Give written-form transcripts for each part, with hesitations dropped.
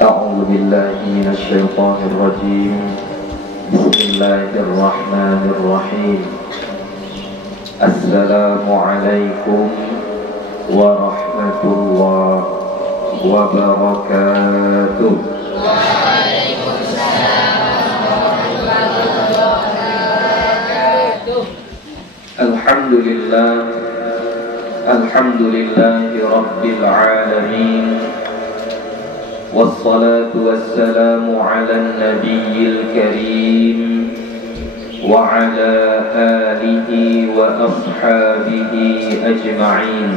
أعوذ بالله من الشيطان الرجيم. بسم الله الرحمن الرحيم. السلام عليكم ورحمة الله وبركاته. وعليكم السلام ورحمة الله وبركاته. الحمد لله رب العالمين، والصلاة والسلام على النبي الكريم وعلى آله وأصحابه أجمعين.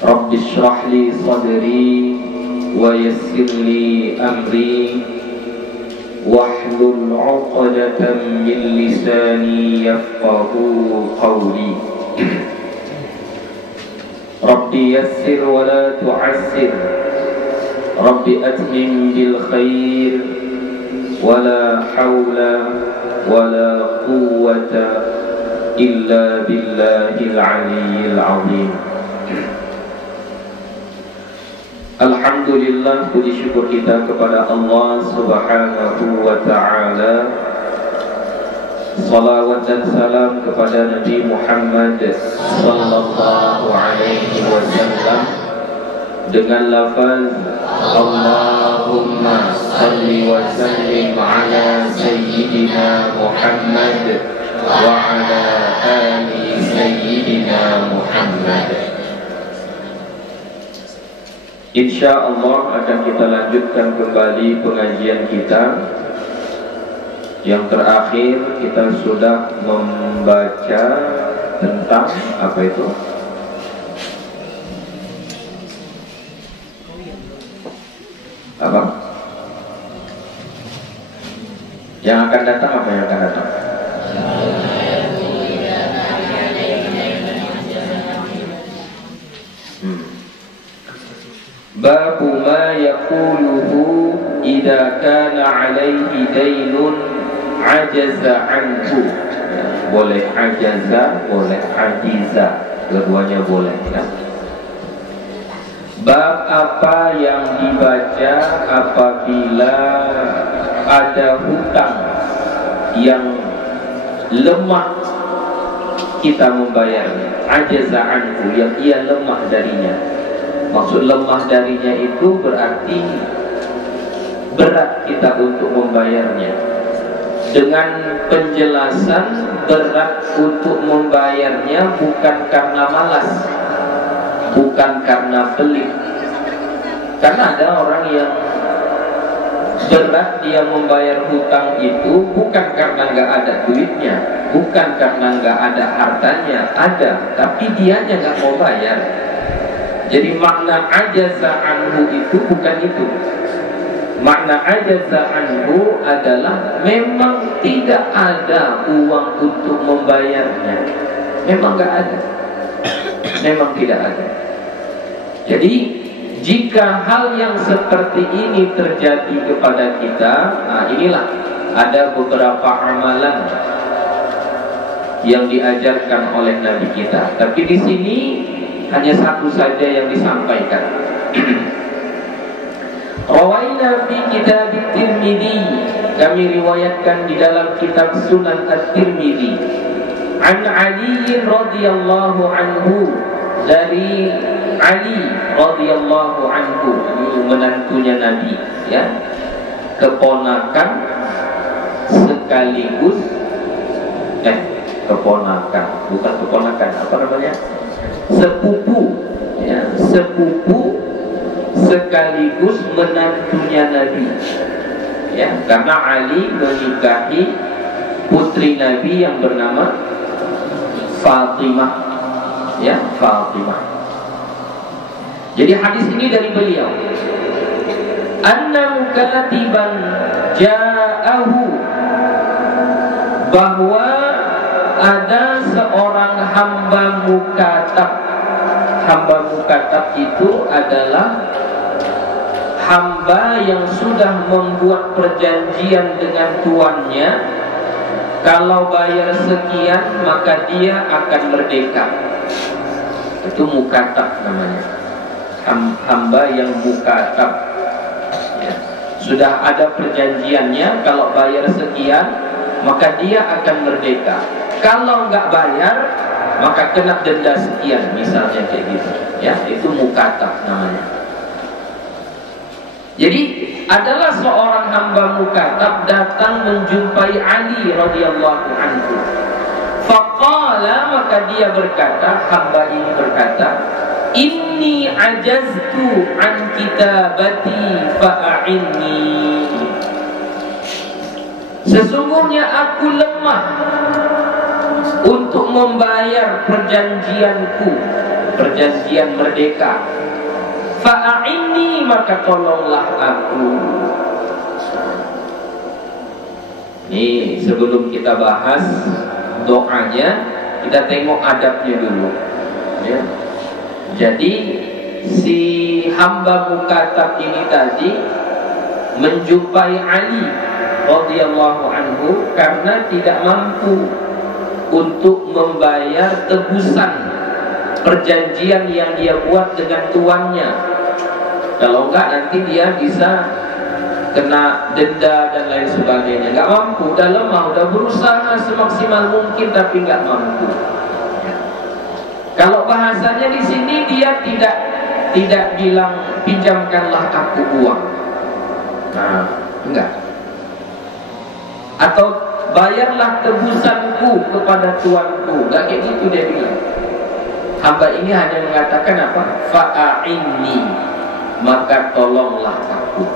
رب اشرح لي صدري ويسر لي أمري واحلل عقدة من لساني يفقه قولي. ربي يسر ولا تعسر، ربي أتمم بالخير، ولا حول ولا قوة إلا بالله العلي العظيم. Alhamdulillah, puji syukur kita kepada Allah Subhanahu wa ta'ala. Salawat dan salam kepada Nabi Muhammad sallallahu alaihi wasallam dengan lafaz Allahumma salli wa sallim ala sayyidina Muhammad wa ala ali sayyidina Muhammad. InsyaAllah akan kita lanjutkan kembali pengajian kita. Yang terakhir kita sudah membaca tentang apa itu? Apa? Yang akan datang, apa yang akan datang? Babu ma yaquluhu idza kana alaihi dainun ajaza anhu. Boleh ajaza, boleh ajiza, keduanya boleh ya. Bab apa yang dibaca apabila ada hutang yang lemah kita membayarnya. Ajaza anhu, yang ia lemah darinya. Maksud lemah darinya itu berarti berat kita untuk membayarnya. Dengan penjelasan berat untuk membayarnya bukan karena malas, bukan karena pelit. Karena ada orang yang berat dia membayar hutang itu bukan karena nggak ada duitnya, bukan karena nggak ada hartanya, ada, tapi dianya nggak mau bayar. Jadi makna ajaza anhu itu bukan itu. Makna ajaza anhu adalah memang tidak ada uang untuk membayarnya. Memang nggak ada. Memang tidak ada. Jadi jika hal yang seperti ini terjadi kepada kita, nah inilah ada beberapa amalan yang diajarkan oleh Nabi kita. Tapi di sini hanya satu saja yang disampaikan. Rawaina fi kitab At-Tirmidzi, kami riwayatkan di dalam kitab Sunan At-Tirmidzi, an Ali radhiyallahu anhu, dari Ali radhiyallahu anhu, menantunya Nabi ya, keponakan sekaligus keponakan, bukan keponakan, apa namanya? Sepupu ya, sepupu sekaligus menantunya Nabi ya, karena Ali menikahi putri Nabi yang bernama Fatimah ya, Fatimah. Jadi hadis ini dari beliau, anna katiban ja'ahu, bahwa ada seorang hamba mukatab. Hamba mukatab itu adalah hamba yang sudah membuat perjanjian dengan tuannya, kalau bayar sekian maka dia akan merdeka. Itu mukatab namanya. hamba yang mukatab. Ya. Sudah ada perjanjiannya, kalau bayar sekian maka dia akan merdeka. Kalau nggak bayar maka kena denda sekian, misalnya kayak gitu. Ya, itu mukatab namanya. Jadi adalah seorang hamba mukatab datang menjumpai Ali radhiyallahu anhu. Faqala, maka dia berkata, hamba ini berkata, inni ajaztu an kitabati fa'inni. Sesungguhnya aku lemah untuk membayar perjanjianku, perjanjian merdeka. Fa'inni, maka tolonglah aku. Nih, sebelum kita bahas doanya, kita tengok adabnya dulu. Ya. Jadi si hamba mukatab ini tadi menjumpai Ali radhiyallahu anhu karena tidak mampu untuk membayar tebusan perjanjian yang dia buat dengan tuannya. Kalau enggak nanti dia bisa kena denda dan lain sebagainya. Enggak mampu, udah lemah, udah berusaha semaksimal mungkin tapi enggak mampu. Kalau bahasanya di sini dia tidak bilang pinjamkanlah aku uang. Nah, enggak. Atau bayarlah tebusanku kepada tuanku. Enggak kayak gitu dia bilang. Hamba ini hanya mengatakan apa? Fa'inni, maka tolonglah aku.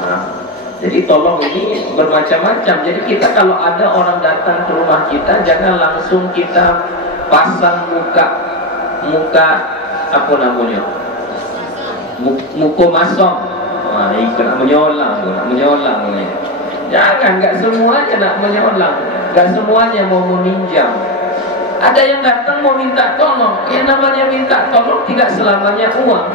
Nah, jadi tolong ini bermacam-macam. Jadi kita kalau ada orang datang ke rumah kita, jangan langsung kita pasang muka apa namanya? Muka masam. Wah, ini kena menyolang. Jangan, nggak semuanya nak menyolang, nggak semuanya mau meminjam. Ada yang datang mau minta tolong. Yang namanya minta tolong tidak selamanya uang.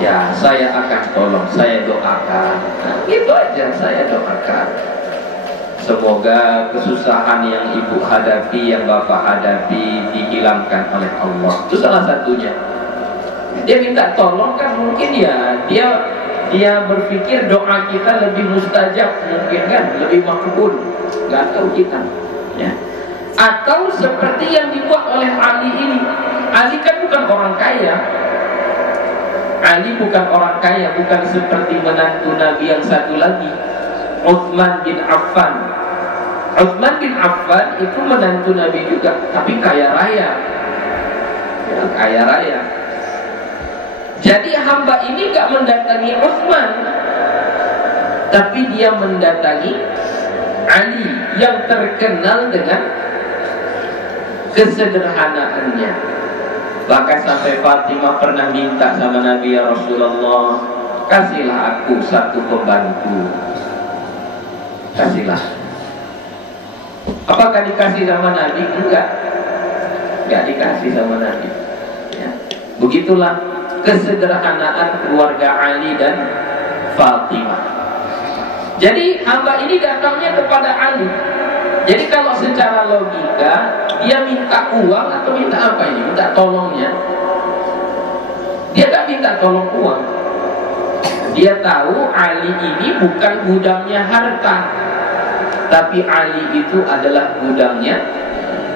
Ya, saya akan tolong, saya doakan. Nah, gitu aja, saya doakan. Semoga kesusahan yang ibu hadapi, yang bapak hadapi, dihilangkan oleh Allah. Itu salah satunya. Dia minta tolong kan mungkin ya dia berpikir doa kita lebih mustajab, mungkin kan, lebih makbul. Gak tahu kita. Ya. Atau seperti yang dibuat oleh Ali ini. Ali kan bukan orang kaya. Ali bukan orang kaya, bukan seperti menantu Nabi yang satu lagi, Utsman bin Affan. Utsman bin Affan itu menantu Nabi juga, tapi kaya raya. Ya, kaya raya. Jadi hamba ini gak mendatangi Utsman, tapi dia mendatangi Ali yang terkenal dengan kesederhanaannya. Bahkan sampai Fatimah pernah minta sama Nabi, ya Rasulullah, kasihlah aku satu pembantu. Kasihlah. Apakah dikasih sama Nabi? Enggak dikasih sama Nabi. Ya. Begitulah kesederhanaan keluarga Ali dan Fatimah. Jadi hamba ini datangnya kepada Ali. Jadi kalau secara logika dia minta uang atau minta apa ini? Minta tolongnya. Dia tak minta tolong uang. Dia tahu Ali ini bukan gudangnya harta, tapi Ali itu adalah gudangnya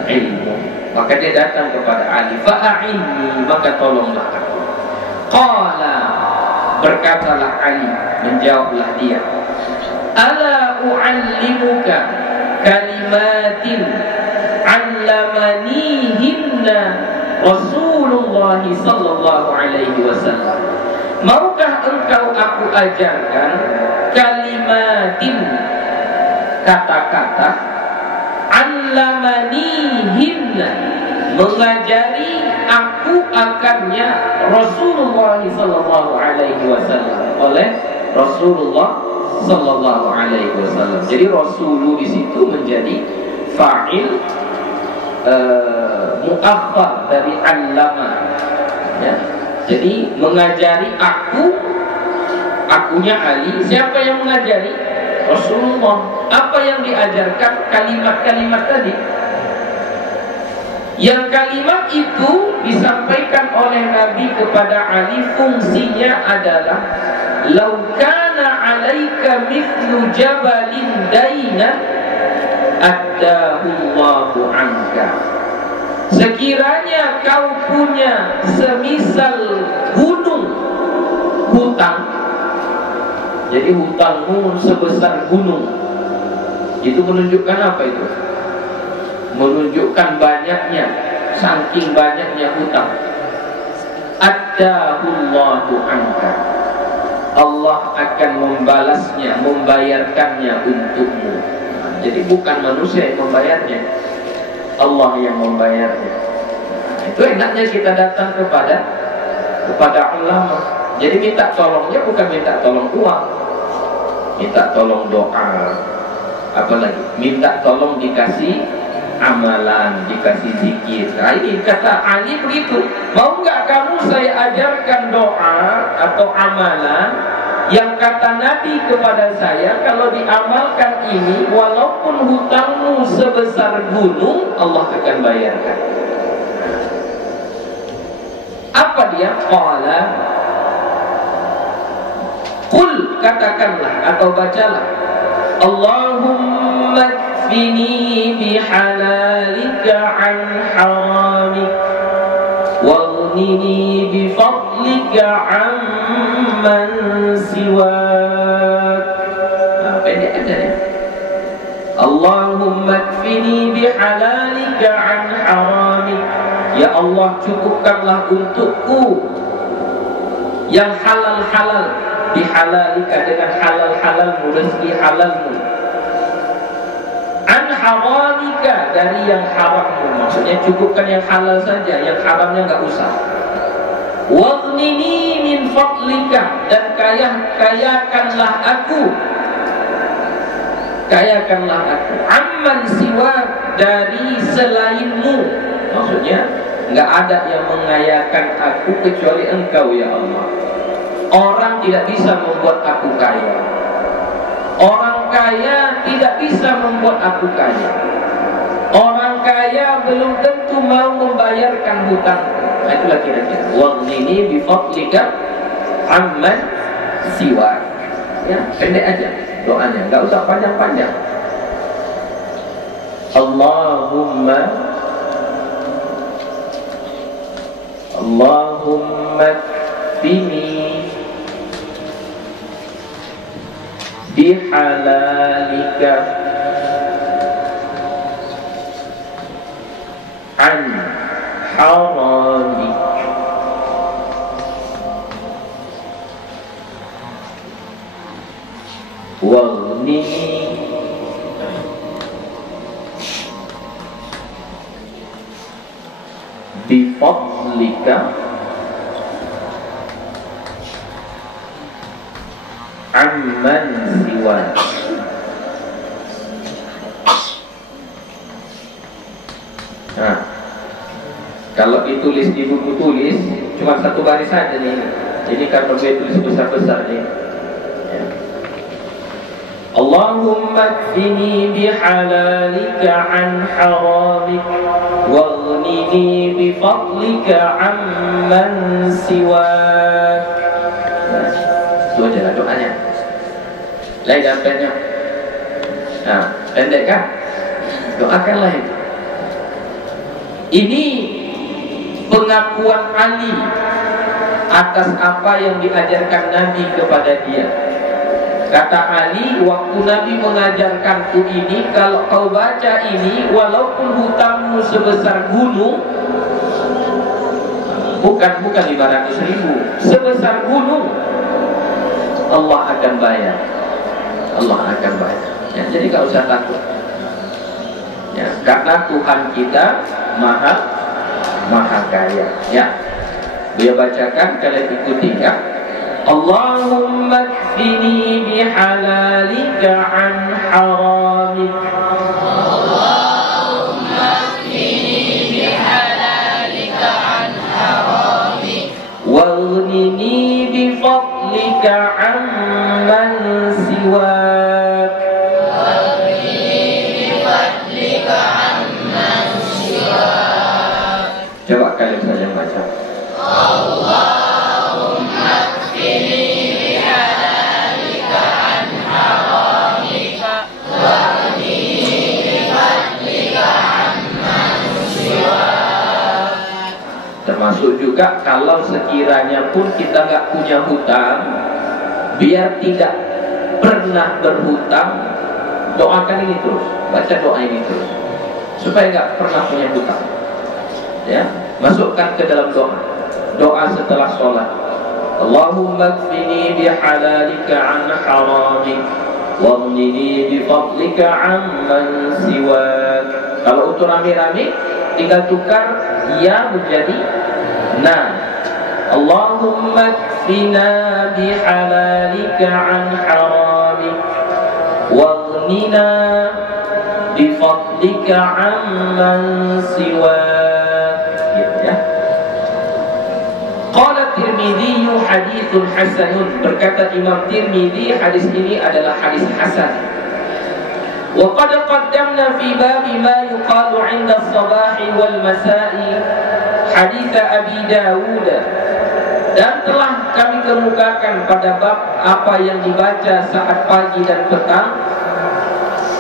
ilmu. Maka dia datang kepada Ali. Fa'inni, maka tolonglah aku. Qala, berkatalah Ali, menjawablah dia. Ala u'allimuka kalimatin 'allamanihinna Rasulullah sallallahu alaihi wasallam. Maukah engkau aku ajarkan kalimatin, kata-kata, 'allamanihinna, mengajari aku akannya Rasulullah sallallahu alaihi wasallam, oleh Rasulullah sallallahu alaihi wasallam. Jadi Rasulu di situ menjadi fa'il muakhar dari allama. Ya. Jadi mengajari aku, akunya Ali. Siapa yang mengajari? Rasulullah. Apa yang diajarkan? Kalimat-kalimat tadi. Yang kalimat itu disampaikan oleh Nabi kepada Ali, fungsinya adalah lau kana 'alaika mithlu jabalin daina addahullahu anka. Sekiranya kau punya semisal gunung hutang, jadi hutangmu sebesar gunung, itu menunjukkan apa itu? Menunjukkan banyaknya, saking banyaknya hutang. Addahullahu anka, Allah akan membalasnya, membayarkannya untukmu. Jadi bukan manusia yang membayarnya, Allah yang membayarnya. Itu enaknya kita datang kepada ulama. Jadi minta tolongnya bukan minta tolong uang, minta tolong doa, apalagi minta tolong dikasih amalan, dikasih zikir. Nah ini kata Ali begitu, mau nggak kamu saya ajarkan doa atau amalan yang kata Nabi kepada saya, kalau diamalkan ini walaupun hutangmu sebesar gunung, Allah akan bayarkan. Apa dia? Qala, qul, katakanlah atau bacalah, Allahumma kfini bihalalika an haramik waghnini bifadlika amman siwak. Pendek aja ya. Allahumma kfini bihalalika an haramik, ya Allah cukupkanlah untukku yang halal-halal, bihalalika dengan halal-halalmu, rezeki halalmu, an haramika dari yang harammu, maksudnya cukupkan yang halal saja, yang haramnya enggak usah. Waghnini min fadlika, dan kayakanlah aku amman siwa, dari selainmu, maksudnya enggak ada yang mengayakan aku kecuali engkau ya Allah. Orang tidak bisa membuat aku kaya, orang kaya tidak bisa membuat aku kaya, orang kaya belum tentu mau membayarkan hutang. Nah, itulah kira-kira waghnini bifadlika amman siwa. Ya, pendek aja doanya, enggak usah panjang-panjang. Allahumma kfini bihalalika an haramik waghnini bifadlika amman siwa. Nah, kalau ditulis di buku tulis cuma satu baris saja nih. Jadi kalau dia tulis besar-besar nih. Ya. Allahumma kfini bihalalika an haramik waghnini bifadlika amman siwak. Itu aja lah doanya. Lain dan pendek. Nah, pendek kan? Doakanlah itu. Ini pengakuan Ali atas apa yang diajarkan Nabi kepada dia. Kata Ali, waktu Nabi mengajarkanku ini, kalau kau baca ini, walaupun hutangmu sebesar gunung, bukan 500.000, sebesar gunung, Allah akan bayar. Allah akan bayar. Ya, jadi gak usah takut. Ya, karena Tuhan kita maha kaya. Ya, dia bacakan, kalian ikuti ya. Allahumma kfini bihalalika an haramik. Allahumma kfini bihalalika an haramik Waghnini bifadlika amman siwak. Waghnini bifadlika amman siwak. Termasuk juga kalau sekiranya pun kita nggak punya hutang, biar tidak pernah berhutang, doakan ini terus, baca doa ini terus, supaya nggak pernah punya hutang. Ya, masukkan ke dalam doa setelah sholat. Allahumma kfini bihalalika an haramik waghnini bifadlika amman siwak. Kalau untuk rame-rame tinggal tukar ya menjadi na. Allahumma kfina bihalalika an haramik waghnina bifadlika amman siwak. Gitu ya. Qala Tirmidzi haditsun hasanun. Berkata Imam Tirmidzi, hadis ini adalah hadis hasan. Wa qad qaddamna fi bab ma yuqalu 'inda as-sabah wal masa'i hadits Abi Dawud. Dan telah kami kemukakan pada bab apa yang dibaca saat pagi dan petang,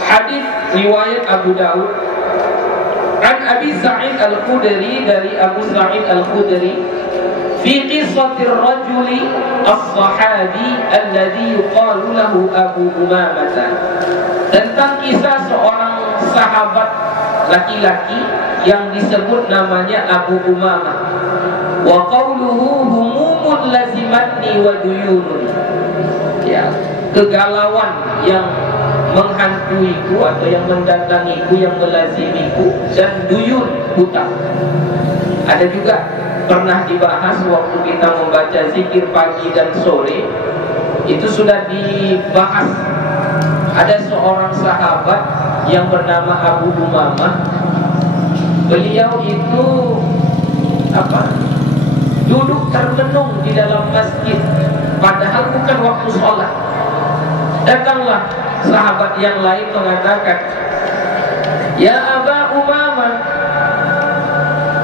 hadis riwayat Abu Dawud. An Abi Sa'id Al-Khudri, dari Abu Sa'id Al-Khudri, fi qissatir rajuli as-sahabi alladhi yuqalu lahu Abu Umamah, tentang kisah seorang sahabat laki-laki yang disebut namanya Abu Umamah. Wa qawluhu humumun lazimatni wa duyunun. Ya, kegalauan yang menghantuiku atau yang mendatangiku, yang melazimiku, dan duyun, hutang. Ada juga pernah dibahas waktu kita membaca zikir pagi dan sore, itu sudah dibahas. Ada seorang sahabat yang bernama Abu Umamah. Beliau itu duduk termenung di dalam masjid, padahal bukan waktu sholat. Datanglah sahabat yang lain mengatakan, ya Aba Umamah,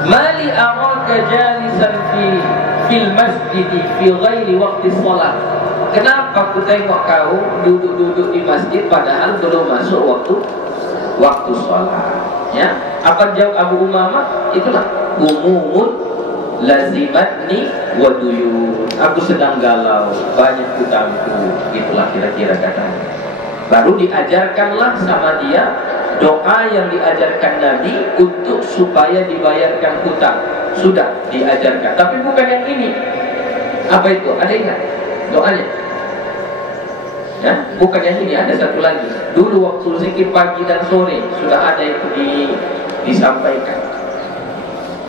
mali araka jalisan fil masjid fi ghairi waqti sholat. Kenapa aku tengok kau duduk-duduk di masjid padahal belum masuk waktu sholat? Ya, apa jawab Abu Umamah? Itulah umumun lazimatni wa duyun. Aku sedang galau, banyak hutangku. Itulah kira-kira katanya. Baru diajarkanlah sama dia doa yang diajarkan Nabi untuk supaya dibayarkan hutang. Sudah diajarkan, tapi bukan yang ini. Apa itu? Ada ingat doanya? Ya, bukan yang ini, ada satu lagi. Dulu waktu zikir pagi dan sore sudah ada itu disampaikan.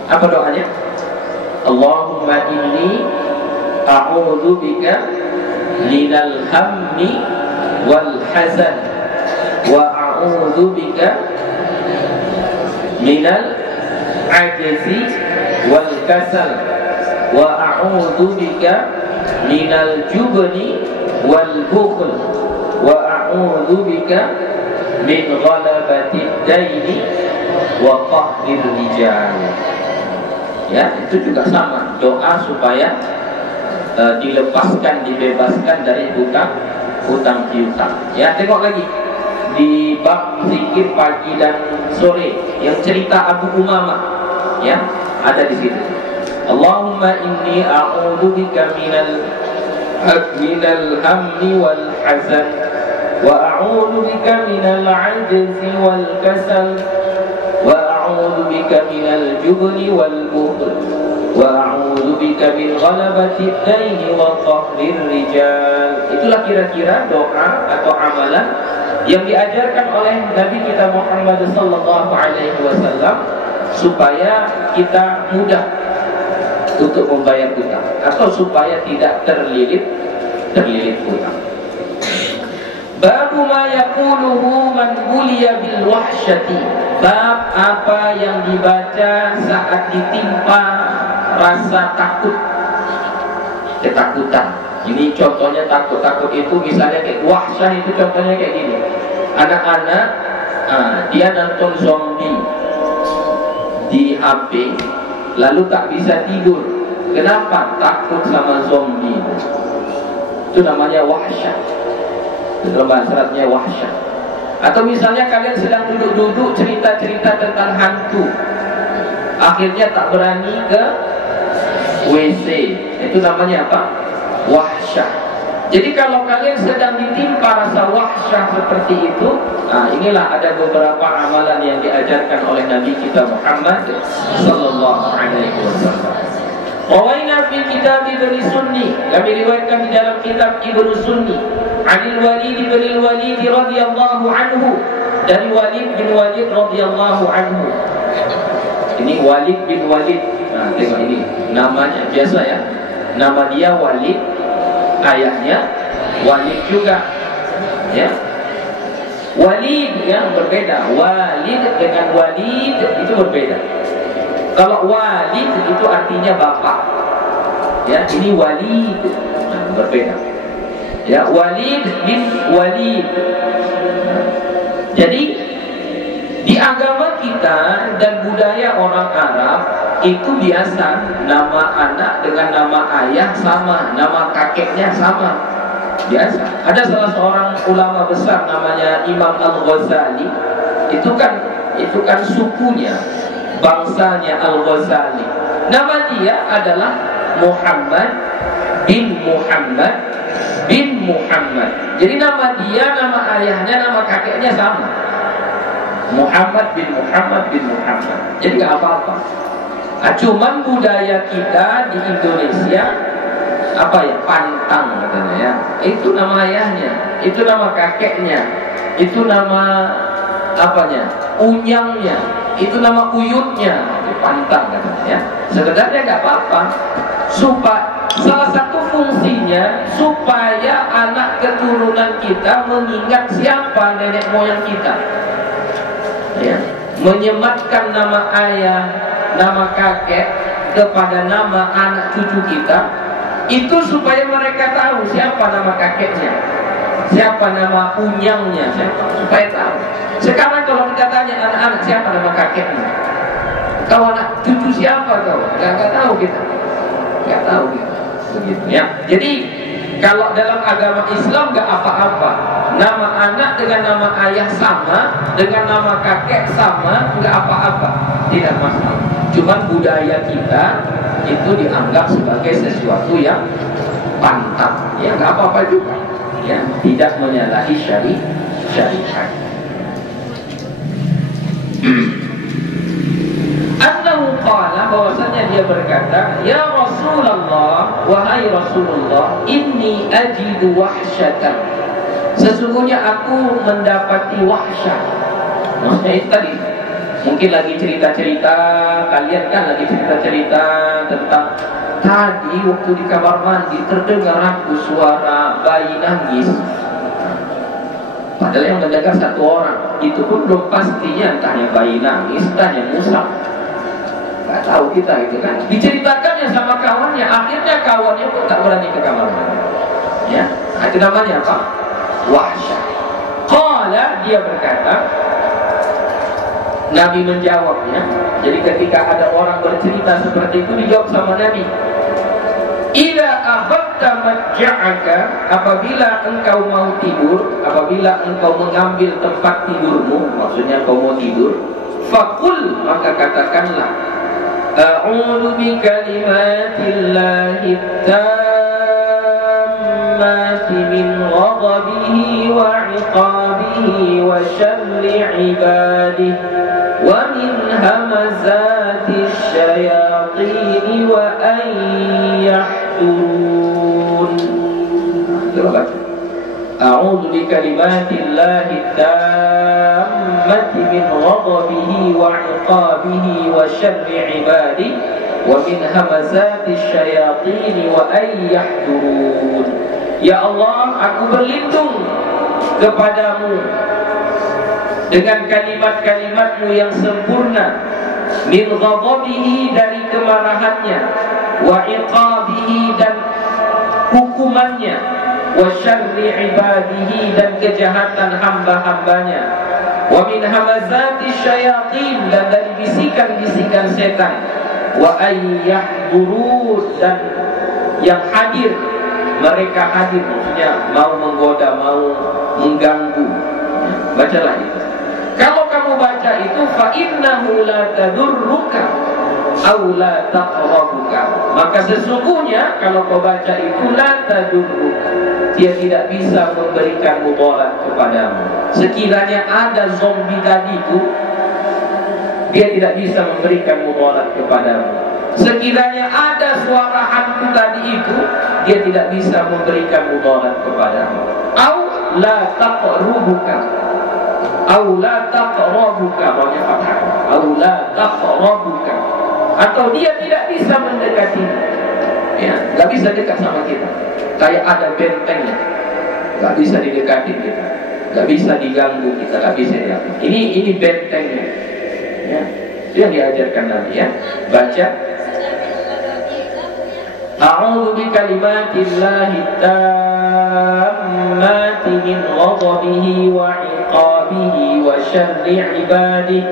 Apa doanya? Allahumma inni a'udzu bika minal hammi wal hazan wa a'udzu bika minal ajzi wal kasal wa a'udzu bika minal jubni wal bukhl wa a'udzu bika min ghalabatid daini wa qahrir rijal. Ya, itu juga sama, doa supaya dilepaskan, dibebaskan dari hutang piutang. Ya, tengok lagi di bab zikir pagi dan sore yang cerita Abu Umamah, ya, ada di situ. Allahumma inni a'udzu bika minal hammi wal hazan wa a'udzu bika minal 'ajzi wal kasal wa a'udzu bika minal jubni wal bukhl wa a'udzu bika min ghalabatid daini wa qahrir rijal. Itulah kira-kira doa atau amalan yang diajarkan oleh Nabi kita Muhammad sallallahu alaihi wasallam supaya kita mudah untuk membayar hutang atau supaya tidak terlilit hutang. Babu ma yaquluhu man buliya bil wahsyati. Bab apa yang dibaca saat ditimpa rasa takut, ketakutan. Ini contohnya takut itu misalnya kayak wahsyah, itu contohnya kayak gini. Anak-anak dia nonton zombie di HP, lalu tak bisa tidur. Kenapa? Takut sama zombie. Itu namanya wahsyah. Dalam bahasa Arabnya wahsyah. Atau misalnya kalian sedang duduk-duduk cerita-cerita tentang hantu, akhirnya tak berani ke WC. Itu namanya apa? Wahsyah. Jadi kalau kalian sedang ditimpa rasa wahsyah seperti itu, nah inilah ada beberapa amalan yang diajarkan oleh Nabi kita Muhammad sallallahu alaihi wasallam. Rawaina fi kitab Ibnu Sunni, kami riwayatkan di dalam kitab Ibnu Sunni, Anil Walid bin Walid radhiyallahu anhu, dari Walid bin Walid radhiyallahu anhu. Ini Walid bin Walid. Nah, tengok ini namanya biasa ya. Nama dia Walid, ayahnya Walid juga. Ya. Walid yang berbeda. Walid dengan Walid itu berbeda. Kalau Walid itu artinya bapak. Ya, ini Walid. Nah, berbeda. Ya, Walid bin Walid. Jadi di agama kita dan budaya orang Arab itu biasa nama anak dengan nama ayah sama, nama kakeknya sama. Biasa. Ada salah seorang ulama besar namanya Imam Al-Ghazali. Itu kan sukunya, bangsanya Al-Ghazali. Nama dia adalah Muhammad bin Muhammad bin Muhammad. Jadi nama dia, nama ayahnya, nama kakeknya sama. Muhammad bin Muhammad bin Muhammad. Jadi gak apa-apa. Cuman budaya kita di Indonesia apa ya, pantang katanya ya. Itu nama ayahnya, itu nama kakeknya, itu nama apanya, unyangnya, itu nama uyutnya, itu pantang katanya ya. Sebenarnya nggak apa-apa. Salah satu fungsinya supaya anak keturunan kita mengingat siapa nenek moyang kita. Ya, menyematkan nama ayah, nama kakek kepada nama anak cucu kita, itu supaya mereka tahu siapa nama kakeknya, siapa nama unyangnya, supaya tahu. Sekarang kalau kita tanya anak-anak siapa nama kakeknya, kau anak cucu siapa kau, nggak tahu kita, nggak tahu kita, begitu ya. Jadi kalau dalam agama Islam nggak apa-apa, nama anak dengan nama ayah sama, dengan nama kakek sama, nggak apa-apa, tidak masalah. Cuman budaya kita itu dianggap sebagai sesuatu yang pantang, ya nggak apa-apa juga, ya tidak menyalahi syariat. Annahu qala, bahwasanya dia berkata, ya Rasulullah, wahai Rasulullah, inni ajidu wahsyatan, sesungguhnya aku mendapati wahsyah. Maksudnya itu tadi, mungkin lagi cerita-cerita, kalian kan lagi cerita-cerita tentang tadi waktu di kamar mandi terdengar aku suara bayi nangis. Padahal yang mendengar satu orang, itu pun belum pastinya entahnya bayi nangis, entahnya musaf. Gak tahu kita itu kan. Diceritakannya sama kawannya, akhirnya kawannya pun tak berani ke kamar mandi. Ya, itu namanya apa? Wahsyah. Qala, dia berkata, Nabi menjawabnya. Jadi ketika ada orang bercerita seperti itu, dijawab sama Nabi, Ila akhadta matja'aka, apabila engkau mau tidur, apabila engkau mengambil tempat tidurmu, maksudnya engkau mau tidur, faqul, maka katakanlah, a'udzu bikalimatillahi tammati min ghadabihi wa 'iqabihi wa syarri 'ibadihi wa min hamazati syayatin wa an yahdurun. A'udzu bikalimatillahi tammati min ghadabihi wa 'iqabihi wa syarri 'ibadihi wa min hamazati syayatin wa an yahdurun. Ya Allah, aku berlindung kepadamu dengan kalimat-kalimatmu yang sempurna, min ghadabihi, dari kemarahannya, wa iqabihi, dan hukumannya, wa syarri ibadihi, dan kejahatan hamba-hambanya, wa min hamazati syayatin, dan dari bisikan-bisikan setan, wa ayyahdurun, dan yang hadir, mereka hadir, maksudnya mau menggoda, mau mengganggu. Bacalah itu. Kalau kamu baca itu, fa innahu la tadurruka aw la taqrabuka, maka sesungguhnya kalau kau baca itu la tadurruk, dia tidak bisa memberikan mudarat kepadamu. Sekiranya ada zombie tadi itu, dia tidak bisa memberikan mudarat kepadamu. Sekiranya ada suara hantu tadi itu, dia tidak bisa memberikan mudarat kepadamu. Au la taqrubuka, au la taqrabuka, banyak fathah. Au la taqrabuka, atau dia tidak bisa mendekati, ya, nggak bisa dekat sama kita. Kayak ada bentengnya, nggak bisa didekati kita, nggak bisa diganggu kita, nggak bisa diganggu. Ini bentengnya, ya. Itu yang diajarkan Nabi, ya. Baca. A'udzu bikalimatillahi tammati min ghadabihi wa 'iqabihi wa syarri 'ibadihi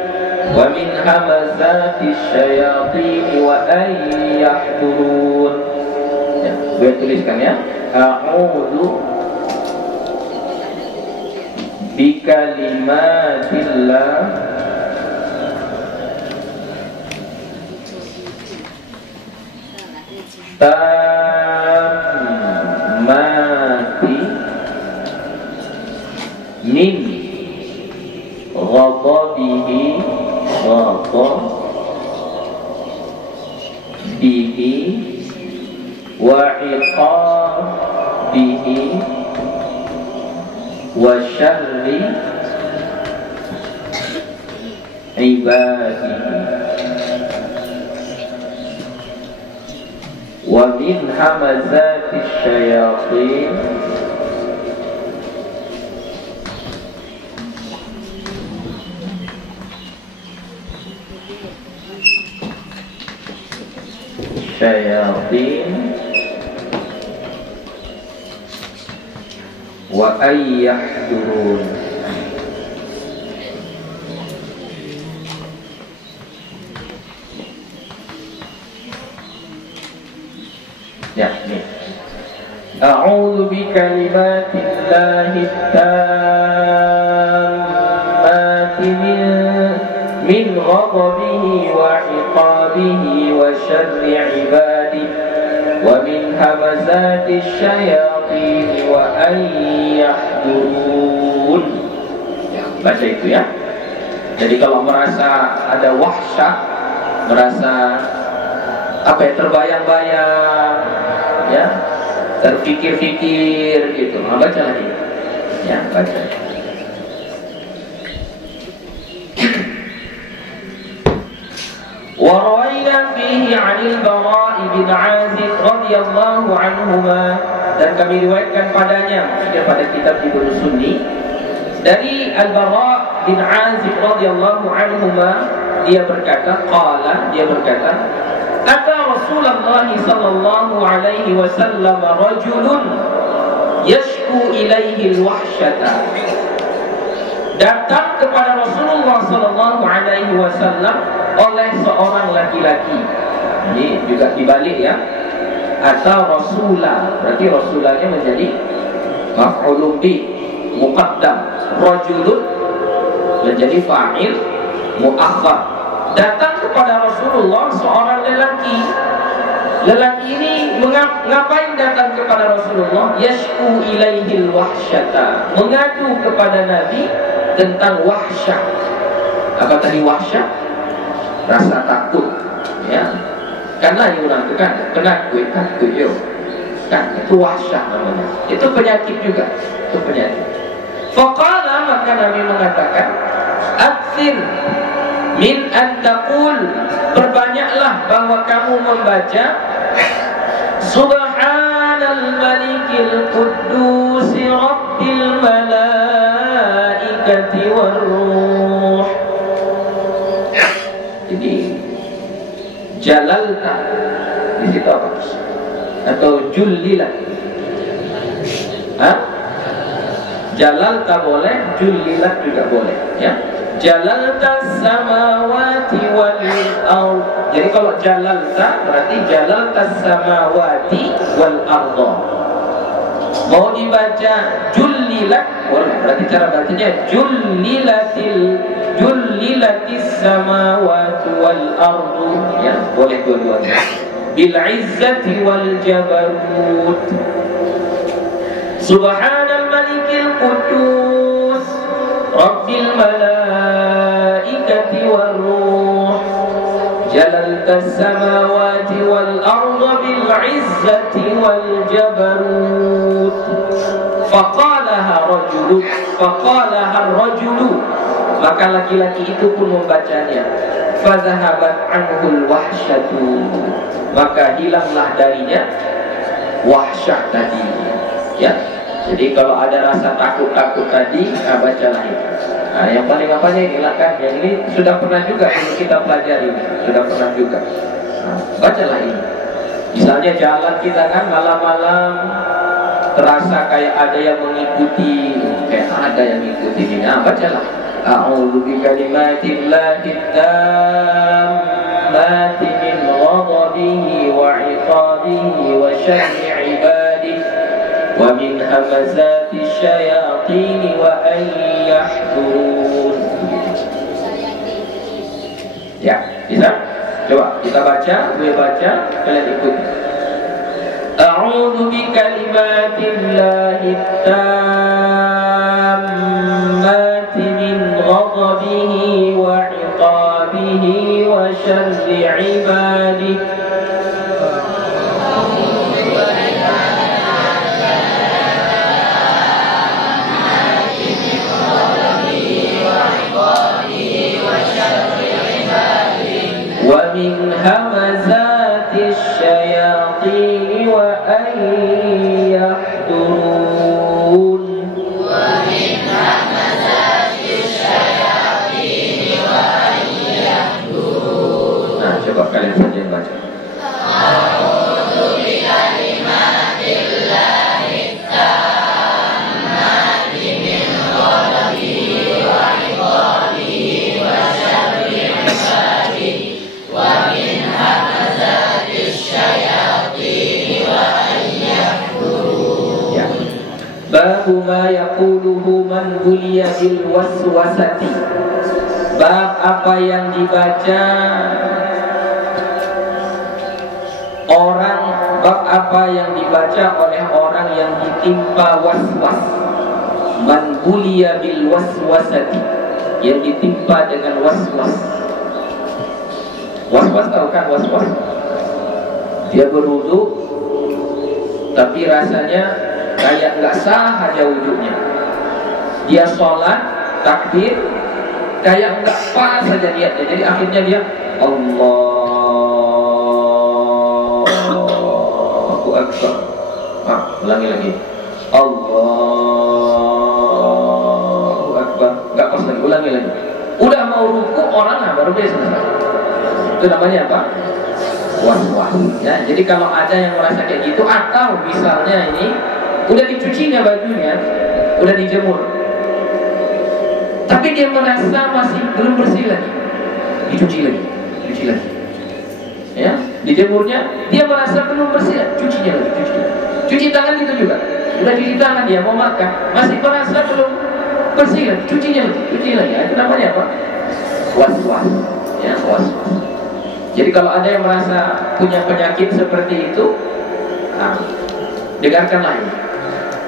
wa min hamazati syayatin wa an yahdurun. Ya, gue tuliskan ya. A'udzu bikalimatillah tammati min ghadabihi wa iqabihi wa syarri ibadihi wa min hamazati syayatin wa ayyahdurun. Ya, nih. A'udzu bikalimatillahi tammati min ghadabihi wa iqabihi wa syarri ibadihi wa min hamazati syayatin wa an yahdurun. Ya, baca itu ya. Jadi kalau merasa ada wahsyah, merasa apa ya, terbayang-bayang, ya, terfikir-fikir gitu, nah, baca lagi, ya, baca. Waraina fihi 'anil Bara' bin 'Azib radhiyallahu anhuma, dan kami riwayatkan padanya, maksudnya pada kitab Ibnu Sunni, dari Al-Bara' bin 'Azib radhiyallahu anhuma, dia berkata, Ata Rasulullah sallallahu alaihi wasallam rajulun yashku ilaihi al-wahsyata. Datang kepada Rasulullah sallallahu alaihi wasallam oleh seorang laki-laki. Ini juga dibalik ya. Ata Rasulah, berarti Rasulahnya menjadi maf'ulun bi muqaddam. Rajulun menjadi fa'il muakhkhar. Datang kepada Rasulullah seorang lelaki. Lelaki ini ngapain datang kepada Rasulullah? Yashku ilaihil wahsyata, mengadu kepada Nabi tentang wahsyah. Apa tadi wahsyah? Rasa takut, ya. Karena Yunan itu kan takut yo. Kan itu wahsyah namanya. Itu penyakit juga. Itu penyakit. Faqala, maka Nabi mengatakan, aktsir min antaqul, perbanyaklah bahwa kamu membaca Subhanal Malikil Quddus Rabbil Malaikati Warruh. Jadi Jalalta di situ apa? Atau Jullilat? Hah? Jalalta boleh, Jullilat juga boleh, ya. Jalalta samawati wal ard. Jadi kalau jalalta berarti jalalta samawati wal ard. Mau dibaca jullilat boleh, berarti cara bacanya jullilatis samawati wal ard, ya, boleh dua-duanya. bil izzati wal jabarut. Subhanal malikil qudus rabbil malaikati war ruh jalaltas samawati wal arda bil izzati wal jabarut. Faqalaha rajulu, maka laki-laki itu pun membacanya. Fadhahabat anhul wahsyatu, maka hilanglah darinya wahsyah tadi. Ya, jadi kalau ada rasa takut-takut tadi, bacalah itu. Nah, yang paling apanya inilah kan, yang ini sudah pernah juga ini kita pelajari, sudah pernah juga. Nah, bacalah ini. Misalnya jalan kita kan malam-malam, terasa kayak ada yang mengikuti, kayak ada yang mengikuti ini. Nah, bacalah. A'udzu bikalimatillahi tammati min ghadabihi wa 'iqabihi wa syarri 'ibadihi wa min hamazati syayatin wa an yahdurun. Ya, bisa? Coba kita baca, gue baca, kalian ikuti. A'udzu bikalimatillahi tammati min ghadabihi wa 'iqabihi wa syarri 'ibadihi wa min hamazati syayatin wa an yahdurun. Nah, coba kalian saja yang baca. A'udzu bikalimatillahi tammati min ghadabihi wa 'iqabihi wa syarri 'ibadihi wa min hamazati syayatin wa an yahdurun. Ya. Babu ma yaquluhu man buliya bil waswasati. Bab apa yang dibaca orang, bab apa yang dibaca oleh orang yang ditimpa waswas. Man buliya bil waswasati, yang ditimpa dengan waswas. Was-was, tahu kan was-was? Dia berwudu, tapi rasanya kayak nggak sah aja wudunya. Dia sholat, takbir, kayak nggak pas saja niatnya. Jadi akhirnya dia Allahu Akbar. Ulangi lagi. Allahu Akbar. Nggak pas lagi, ulangi lagi. Udah mau ruku orang, baru dia selesai. Itu namanya apa? Was-was. Ya, jadi kalau ada yang merasa kayak gitu, atau misalnya ini udah dicucinya bajunya, udah dijemur, tapi dia merasa masih belum bersih lagi, dicuci lagi. Ya, dijemurnya dia merasa belum bersih, cucinya lagi. Cuci tangan itu juga, udah cuci tangan dia mau makan, masih merasa belum bersih lagi, cuci lagi. Ya, itu namanya apa? Was-was. Ya, was-was. Jadi kalau ada yang merasa punya penyakit seperti itu, dengarkanlah ini.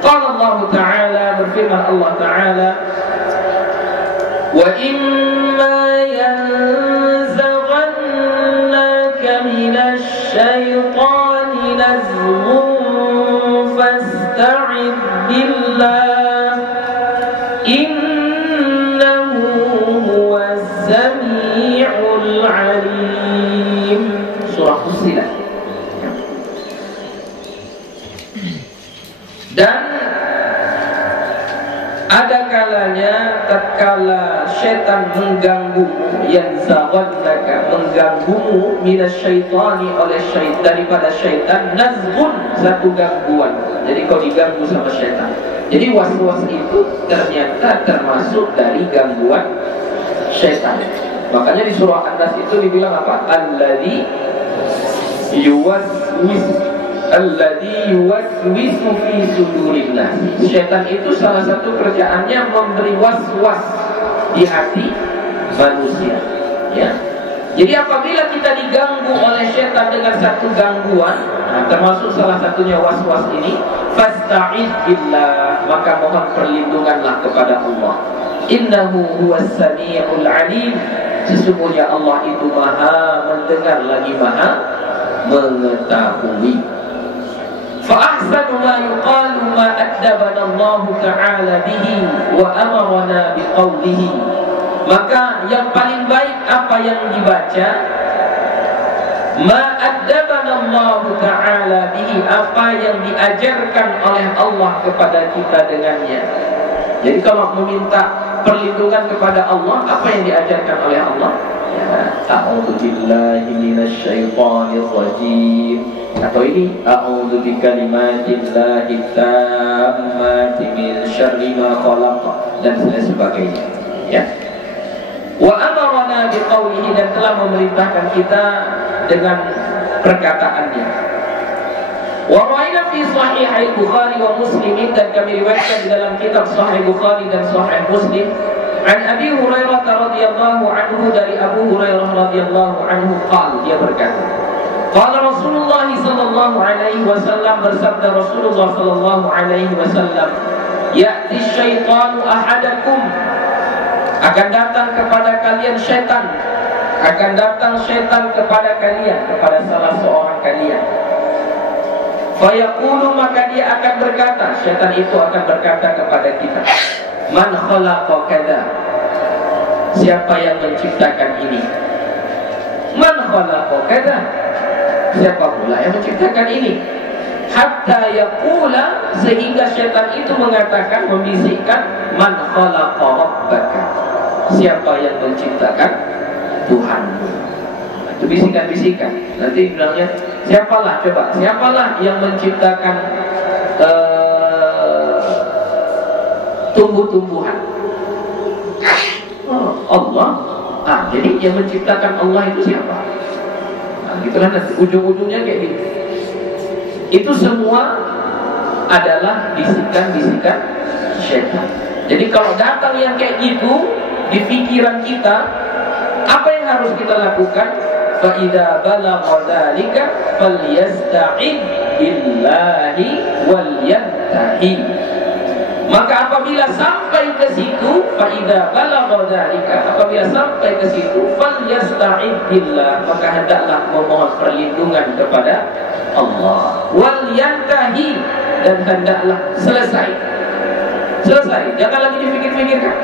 Qala Allah Ta'ala, berfirman Allah Ta'ala, wa imma yanzaghannaka minasy syaitani nazghun fasta'idz billah innahu huwaz sami'ul 'alim. Surah Fussilat. Dan ada kalanya tatkala syaitan mengganggumu, yanzaghannaka, mengganggumu minasyaitani, oleh syaitan, daripada syaitan, nazghun, satu gangguan. Jadi kau diganggu sama syaitan. Jadi was-was itu ternyata termasuk dari gangguan syaitan. Makanya di surah An-Nas itu dibilang apa? Alladzi yuwaswisu fi sudurin nas. Syaitan itu salah satu kerjaannya memberi was-was di hati manusia. Ya. Jadi apabila kita diganggu oleh syaitan dengan satu gangguan, termasuk salah satunya was-was ini, fasta'idz billah, maka mohon perlindunganlah kepada Allah. Innahu huwas sami'ul alim. Sesungguhnya Allah itu Maha mendengar lagi Maha mengetahui. Fa ahsanu ma yuqalu ma adabana Allah Ta'ala bihi wa amarna biqaulihi. Maka yang paling baik apa yang dibaca, ma adabana Allah Ta'ala bihi, apa yang diajarkan oleh Allah kepada kita dengannya. Jadi kalau meminta perlindungan kepada Allah, apa yang diajarkan oleh Allah? A'udzu billahi minasy syaithanir rajim. Atau ini a'udzu bikalimatillahi tammati min syarri ma khalaq, dan sebagainya. Ya. Wa amarna biqaulihi, dan telah memerintahkan kita dengan perkataannya. Wa ra'ayna fi sahih al-Bukhari wa Muslim, dan kami riwayatkan di dalam kitab Sahih Bukhari dan Sahih Muslim, an Abi Hurairah radhiyallahu anhu, dari Abu Hurairah radhiyallahu anhu qala, dia berkata, qala Rasulullah sallallahu alaihi wasallam, bersabda Rasulullah sallallahu alaihi wasallam, ya'ti syaitanu ahadakum, akan datang kepada kalian syaitan, akan datang syaitan kepada kalian, kepada salah seorang kalian. Fayaqulu, maka dia akan berkata, syaitan itu akan berkata kepada kita, man khalaqa kadza, siapa yang menciptakan ini? Man khalaqa kadza, siapa pula yang menciptakan ini? Hatta yaqula, sehingga syaitan itu mengatakan, membisikkan, man khalaqa rabbaka, siapa yang menciptakan Tuhanmu. Itu bisikan-bisikan. Nanti bilangnya, siapalah, coba, siapalah yang menciptakan tumbuh-tumbuhan? Allah. Jadi yang menciptakan Allah itu siapa? Gitulah nanti ujung-ujungnya kayak gitu. Itu semua adalah bisikan-bisikan syaitan. Jadi kalau datang yang kayak gitu di pikiran kita, apa yang harus kita lakukan? Fa idza balagha dzalika falyasta'id billahi wal yantahi. Maka apabila sampai ke situ, fa idza balagha dzalika, apabila sampai ke situ, falyasta'id billah, maka hendaklah memohon perlindungan kepada Allah. Wal yantahi, dan hendaklah selesai. Selesai, jangan lagi dipikir-pikirkan.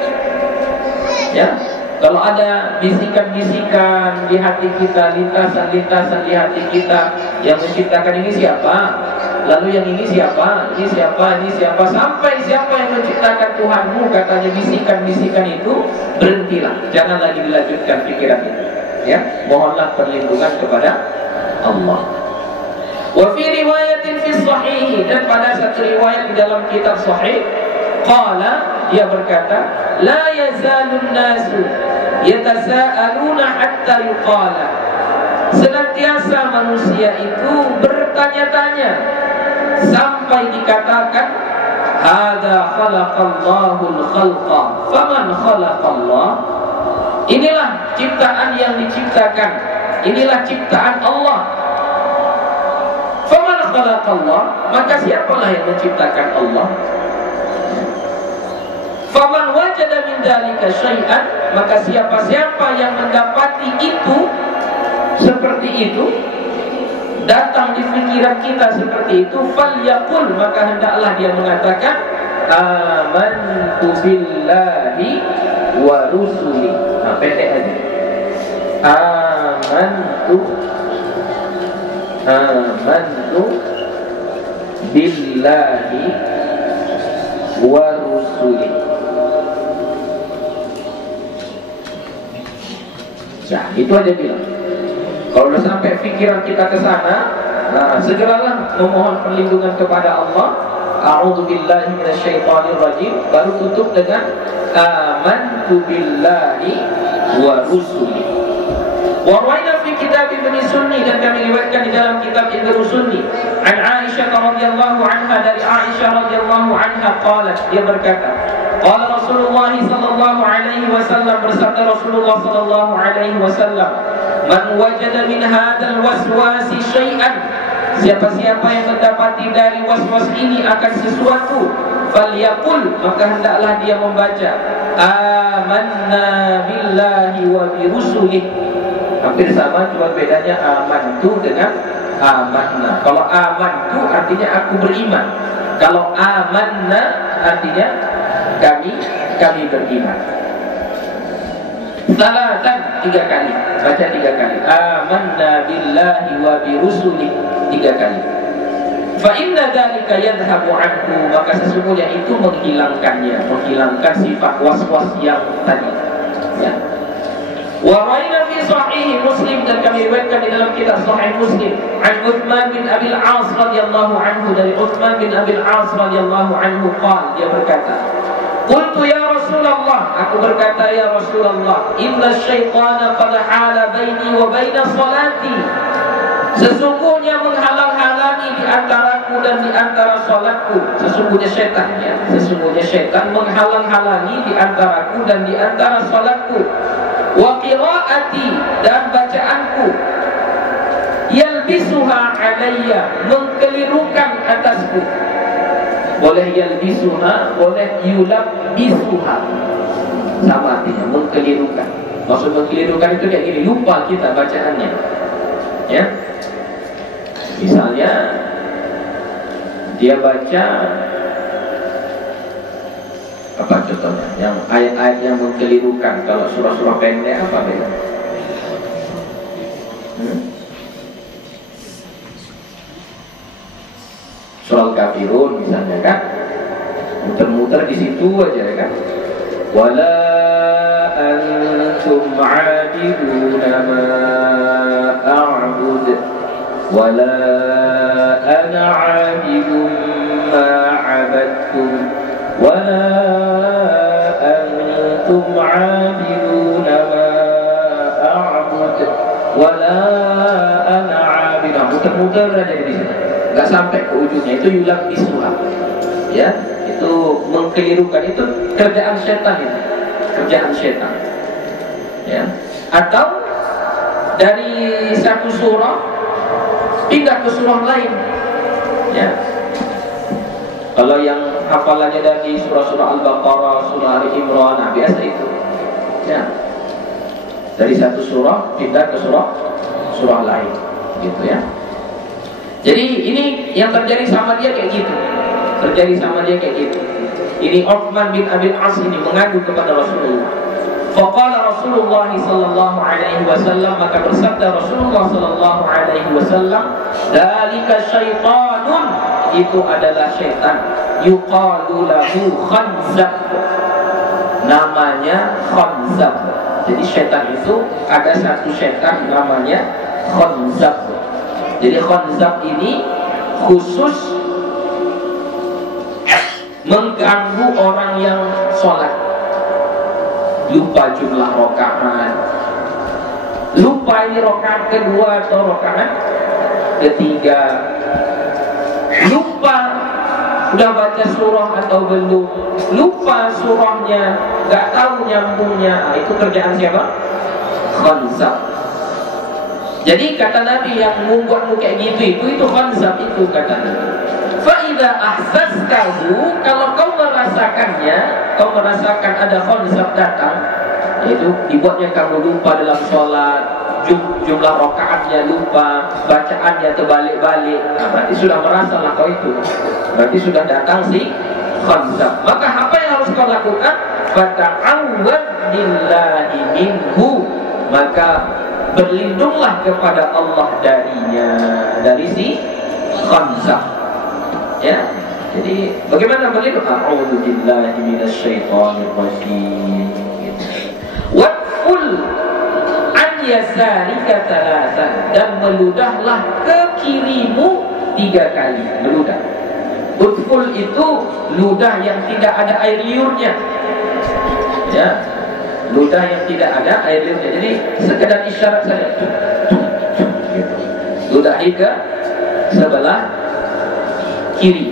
Ya, kalau ada bisikan-bisikan di hati kita, lintasan-lintasan di hati kita, yang menciptakan ini siapa? Lalu yang ini siapa? Ini siapa? Ini siapa? Sampai siapa yang menciptakan Tuhanmu, katanya bisikan-bisikan itu, berhentilah. Jangan lagi dilanjutkan pikiran itu. Ya, mohonlah perlindungan kepada Allah. Wa fi riwayatin fi sahih, dan pada satu riwayat di dalam kitab sahih, qala, dia berkata, la yazalun nasu yatasaaluna hatta yuqala, senantiasa manusia itu bertanya-tanya sampai dikatakan, hadza khalaqallahul khalqa faman khalaqallah, inilah ciptaan yang diciptakan, inilah ciptaan Allah. Faman khalaqallah, maka siapalah yang menciptakan Allah? Faman wajada min dzalika syai'an, maka siapa-siapa yang mendapati itu, seperti itu, datang di pikiran kita seperti itu, falyaqul, maka hendaklah dia mengatakan, amantu billahi wa rusuli. Pendek aja. Amantu billahi wa rusuli. Ya, itu aja bilang. Kalau udah sampai pikiran kita ke sana, segeralah memohon perlindungan kepada Allah. A'udzu billahi minasyaitonir rajim. Baru tutup dengan amantu billahi wa rusuli. Wa rawaina fi kitab Ibn Sunni, dan kami riwayatkan di dalam kitab Ibn Sunni, an Aisyah radhiyallahu anha, dari Aisyah radhiyallahu anha qalat, dia berkata, qala Rasulullah sallallahu alaihi wasallam, bersabda Rasulullah sallallahu alaihi wasallam, Man wajada min hadzal waswasi syai'an, siapa-siapa yang mendapati dari waswas ini akan sesuatu, falyaqul, maka hendaklah dia membaca amanna billahi wa bi rusulih. Hampir sama, cuma bedanya amantu dengan amanna. Kalau amantu artinya aku beriman, kalau amanna artinya kami beriman. Salatan, 3 kali, baca 3 kali. Amanna billahi wa bi rusulih, 3 kali. Fa inna dzalika yadhhabu anhu, maka sesungguhnya itu menghilangkan sifat waswas yang tadi. Ya. Wa raina fi sahih Muslim, dan kami riwayatkan di dalam kitab Sahih Muslim, an Utsman bin Abil As radhiyallahu anhu, dari Utsman bin Abil As radhiyallahu anhu qala, dia berkata, qultu ya Rasulullah, aku berkata ya Rasulullah, inna syaitana qad hala baini wa baina salati, sesungguhnya menghalang-halangi di antaraku dan di antara salatku. Sesungguhnya syaitan menghalang-halangi di antaraku dan di antara salatku. Wa qiraati, dan bacaanku. Yalbisuha alayya, mengkelirukan atasku. Boleh yalbisuha, boleh yulabbisuha, sama artinya, mengkelirukan. Maksud mengkelirukan itu kayak gini, lupa kita bacaannya. Ya, misalnya dia baca apa contohnya, yang ayat-ayat yang mengkelirukan. Kalau surah-surah pendek apa beda? Surah Al-Kafirun misalnya kan, muter-muter di situ aja kan. Wala antum a'abiduna ma a'bud wala ana 'abidun ma 'abadtum wala antum 'abiduna ma a'bud wala ana 'abidun. Muter-muter aja di sini, nggak sampai ke ujungnya. Itu yulang isuha, ya, itu mengkelirukan. Itu kerjaan setan, itu kerjaan setan, ya. Atau dari satu surah pindah ke surah lain, ya. Kalau yang hafalannya dari surah-surah Al-Baqarah, surah Ali Imran, nah biasa itu, ya, dari satu surah pindah ke surah lain, gitu ya. Jadi ini yang terjadi sama dia kayak gitu. Ini Utsman bin Abil As ini mengadu kepada Rasulullah. Faqala Rasulullah sallallahu alaihi wasallam, maka bersabda Rasulullah sallallahu alaihi wasallam, "Dzalika syaitanun," itu adalah syaitan. Yuqalu lahu Khanzab, namanya Khanzab. Jadi syaitan itu ada satu syaitan namanya Khanzab. Jadi Khanzab ini khusus mengganggu orang yang sholat, lupa jumlah rakaat, lupa ini rakaat kedua atau rakaat ketiga, lupa udah baca surah atau belum, lupa surahnya, nggak tahu nyambungnya. Itu kerjaan siapa? Khanzab. Jadi kata Nabi, yang membuatmu kayak gitu itu Khanzab itu, kata Nabi. Fa'idha ahsastahu, kalau kau merasakannya, kau merasakan ada Khanzab datang, yaitu dibuatnya kamu lupa dalam sholat, jumlah rakaatnya lupa, bacaannya terbalik-balik, nah, berarti sudah merasalah kau itu, berarti sudah datang si Khanzab. Maka apa yang harus kau lakukan? Fata'awwad billahi minhu, maka berlindunglah kepada Allah darinya, dari si Khanzab. Ya, jadi bagaimana berlindung? A'udzu billahi minasyaitonir rajim. Wadful an yasarika thalathan, dan meludahlah ke kirimu 3 kali. Meludah. Wadful itu ludah yang tidak ada air liurnya. Ya, ludah yang tidak ada air liurnya. Jadi sekedar isyarat saja. Ludahi ke sebelah kiri,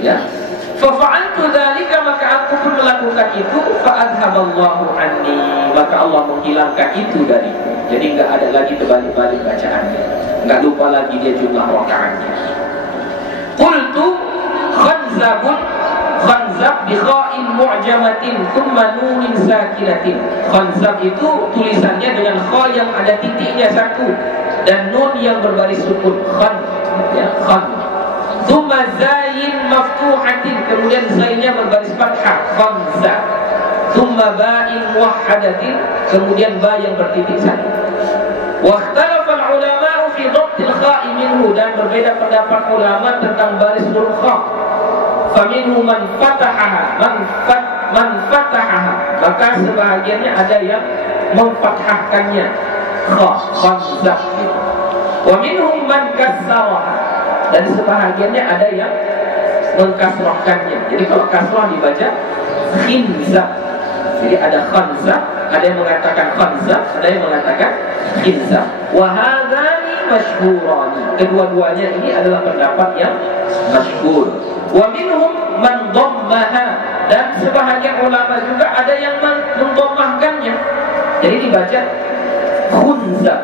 ya. Fa fa'altu dzalika, maka aku pun melakukan itu, fa'adhaballahu anni, maka Allah menghilangkan itu dariku. Jadi nggak ada lagi terbalik-balik bacaannya, nggak lupa lagi dia jumlah rakaatnya. Qultu khanzabun, khanzab bi kha'in mu'jamatin thumma nunin sakinatin. Khanzab itu tulisannya dengan kha yang ada titiknya satu dan nun yang berbaris sukun. Khan, ya, khan. Thumma zayin maftuhatin, kemudian zainnya berbaris fathah, khanzab. Thumma ba'in muwahhadatin, kemudian ba yang bertitik satu. Wa ikhtalafa al-ulama'u fi dhabtil kha'i minhu, dan berbeda pendapat ulama tentang baris huruf kha. Faminhu man fatahaha, man fatahaha, maka sebahagiannya ada yang memfathahkannya, kha, khanzab. Wa minhum man kassaraha, dan sebahagiannya ada yang mengkasrahkannya. Jadi kalau kasrah dibaca khinzab. Jadi ada khanzab, ada yang mengatakan khanzab, ada yang mengatakan khinzab. Wa hadzani masyhurani, kedua-duanya ini adalah pendapat yang masyhur. Wa minhum man dhammaha, dan sebahagian ulama juga ada yang mendhammahkannya. Jadi dibaca khunzab,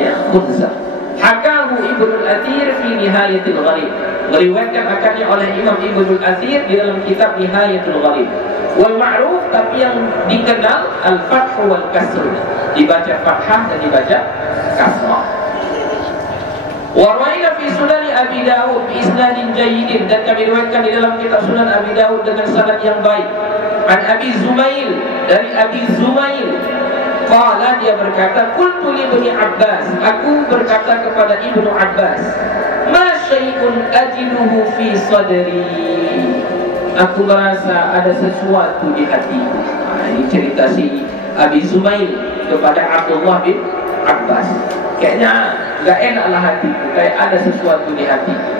ya, khunzab. Hakahu Ibnul Athir fi Nihayatul Gharib, meriwayatkan akannya oleh Imam Ibnul Athir di dalam kitab Nihayatul Gharib. Wal ma'ruf, tapi yang dikenal al-fath wal kasr, dibaca fathah dan dibaca kasrah. Wa rawaina fi Sunan Abi Dawud bi isnadin jayyidin, dan kami riwayatkan di dalam kitab Sunan Abi Dawud dengan sanad yang baik. An Abi Zumail, dari Abi Zumail, qala, dia berkata, qultu li Ibnu Abbas, aku berkata kepada Ibnu Abbas, ma syai'un ajiduhu fi sadri, aku merasa ada sesuatu di hatiku. Ini cerita si Abi Zumail kepada Abdullah bin Abbas. Kayaknya gak enaklah hatiku, kayak ada sesuatu di hatiku,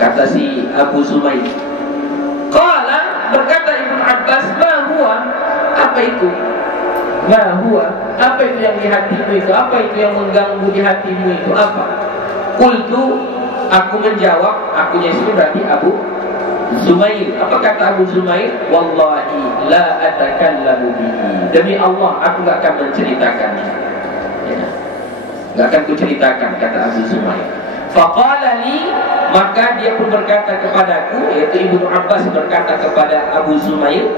kata si Abu Zumail. Qala, berkata Ibnu Abbas, ma huwa, apa itu? Ma huwa, apa itu yang di hatimu itu? Apa itu yang mengganggu di hatimu itu? Apa? Qultu, aku menjawab, akunya itu berarti Abu Zumail. Apa kata Abu Zumail? Wallahi la atakallamu bihi, demi Allah aku gak akan menceritakannya, ya, gak akan kuceritakan, kata Abu Zumail. Faqala li, maka dia pun berkata kepadaku, yaitu Ibnu Abbas berkata kepada Abu Zumail,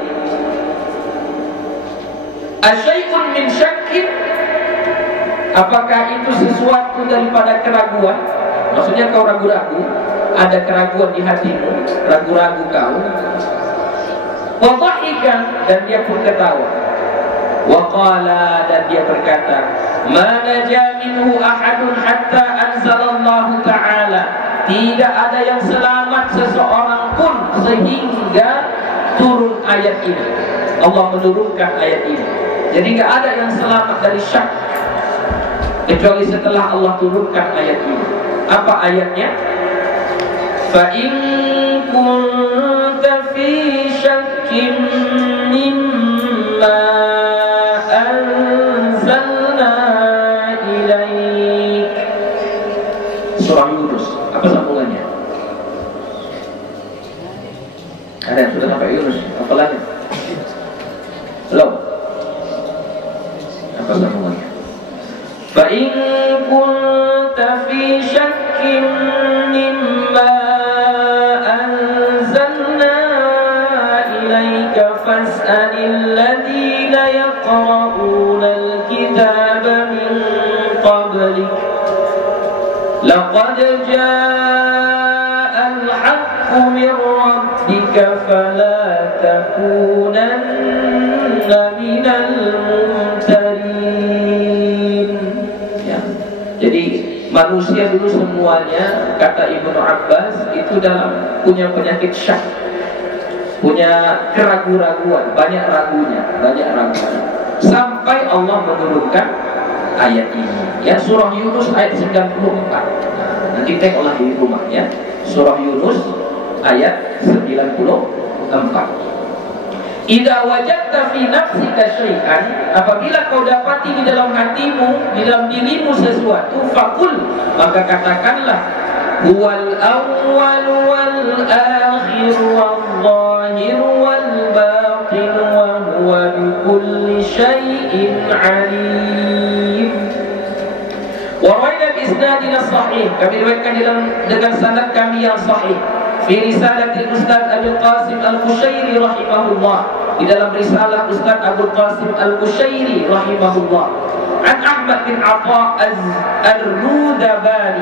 asyai'un min syakkin, apakah itu sesuatu daripada keraguan? Maksudnya kau ragu-ragu, ada keraguan di hatimu, ragu-ragu kau. Wa dhahika, dan dia pun ketawa. Wa qala, dan dia berkata, ma naja minhu ahadun hatta anzalallahu ta'ala, tidak ada yang selamat seseorang pun sehingga turun ayat ini. Allah menurunkan ayat ini. Jadi nggak ada yang selamat dari syak kecuali setelah Allah turunkan ayat ini. Apa ayatnya? Fa in kunta fi syakkin mimma anzalna ilaik. Surah Yunus. Apa sambungannya? Ada yang sudah sampai Yunus? Apa lagi? Belum. Apa sambungannya? Fa in kunta fi syakkin mimma anzalna ilaika fas'alil ladzina yaqra'una al-kitaba min qablik laqad jaa'a al-haqqu min rabbika fala takunanna minal mumtarin. Ya. Jadi manusia dulu semuanya, kata Ibnu Abbas, itu dalam punya penyakit syak, punya keraguan-raguan, banyak ragunya, sampai Allah menurunkan ayat ini. Ya, surah Yunus ayat 94. Nanti tengoklah di rumah ya. Surah Yunus ayat 94. Idza wajadta fi nafsika syai'an, apabila kau dapati di dalam hatimu, di dalam dirimu sesuatu, faqul, maka katakanlah, huwal awwal wal akhir wal zahir wal batin alim. Wa rawaina bi isnadina sahih, kami riwayatkan dengan sanad kami yang sahih. Fi risalatil Ustaz Abdul Qasim Al-Qushairi rahimahullah, di dalam risalah Ustaz Abdul Qasim Al-Qushairi rahimahullah, an Ahmad bin Atha Ar-Rudabari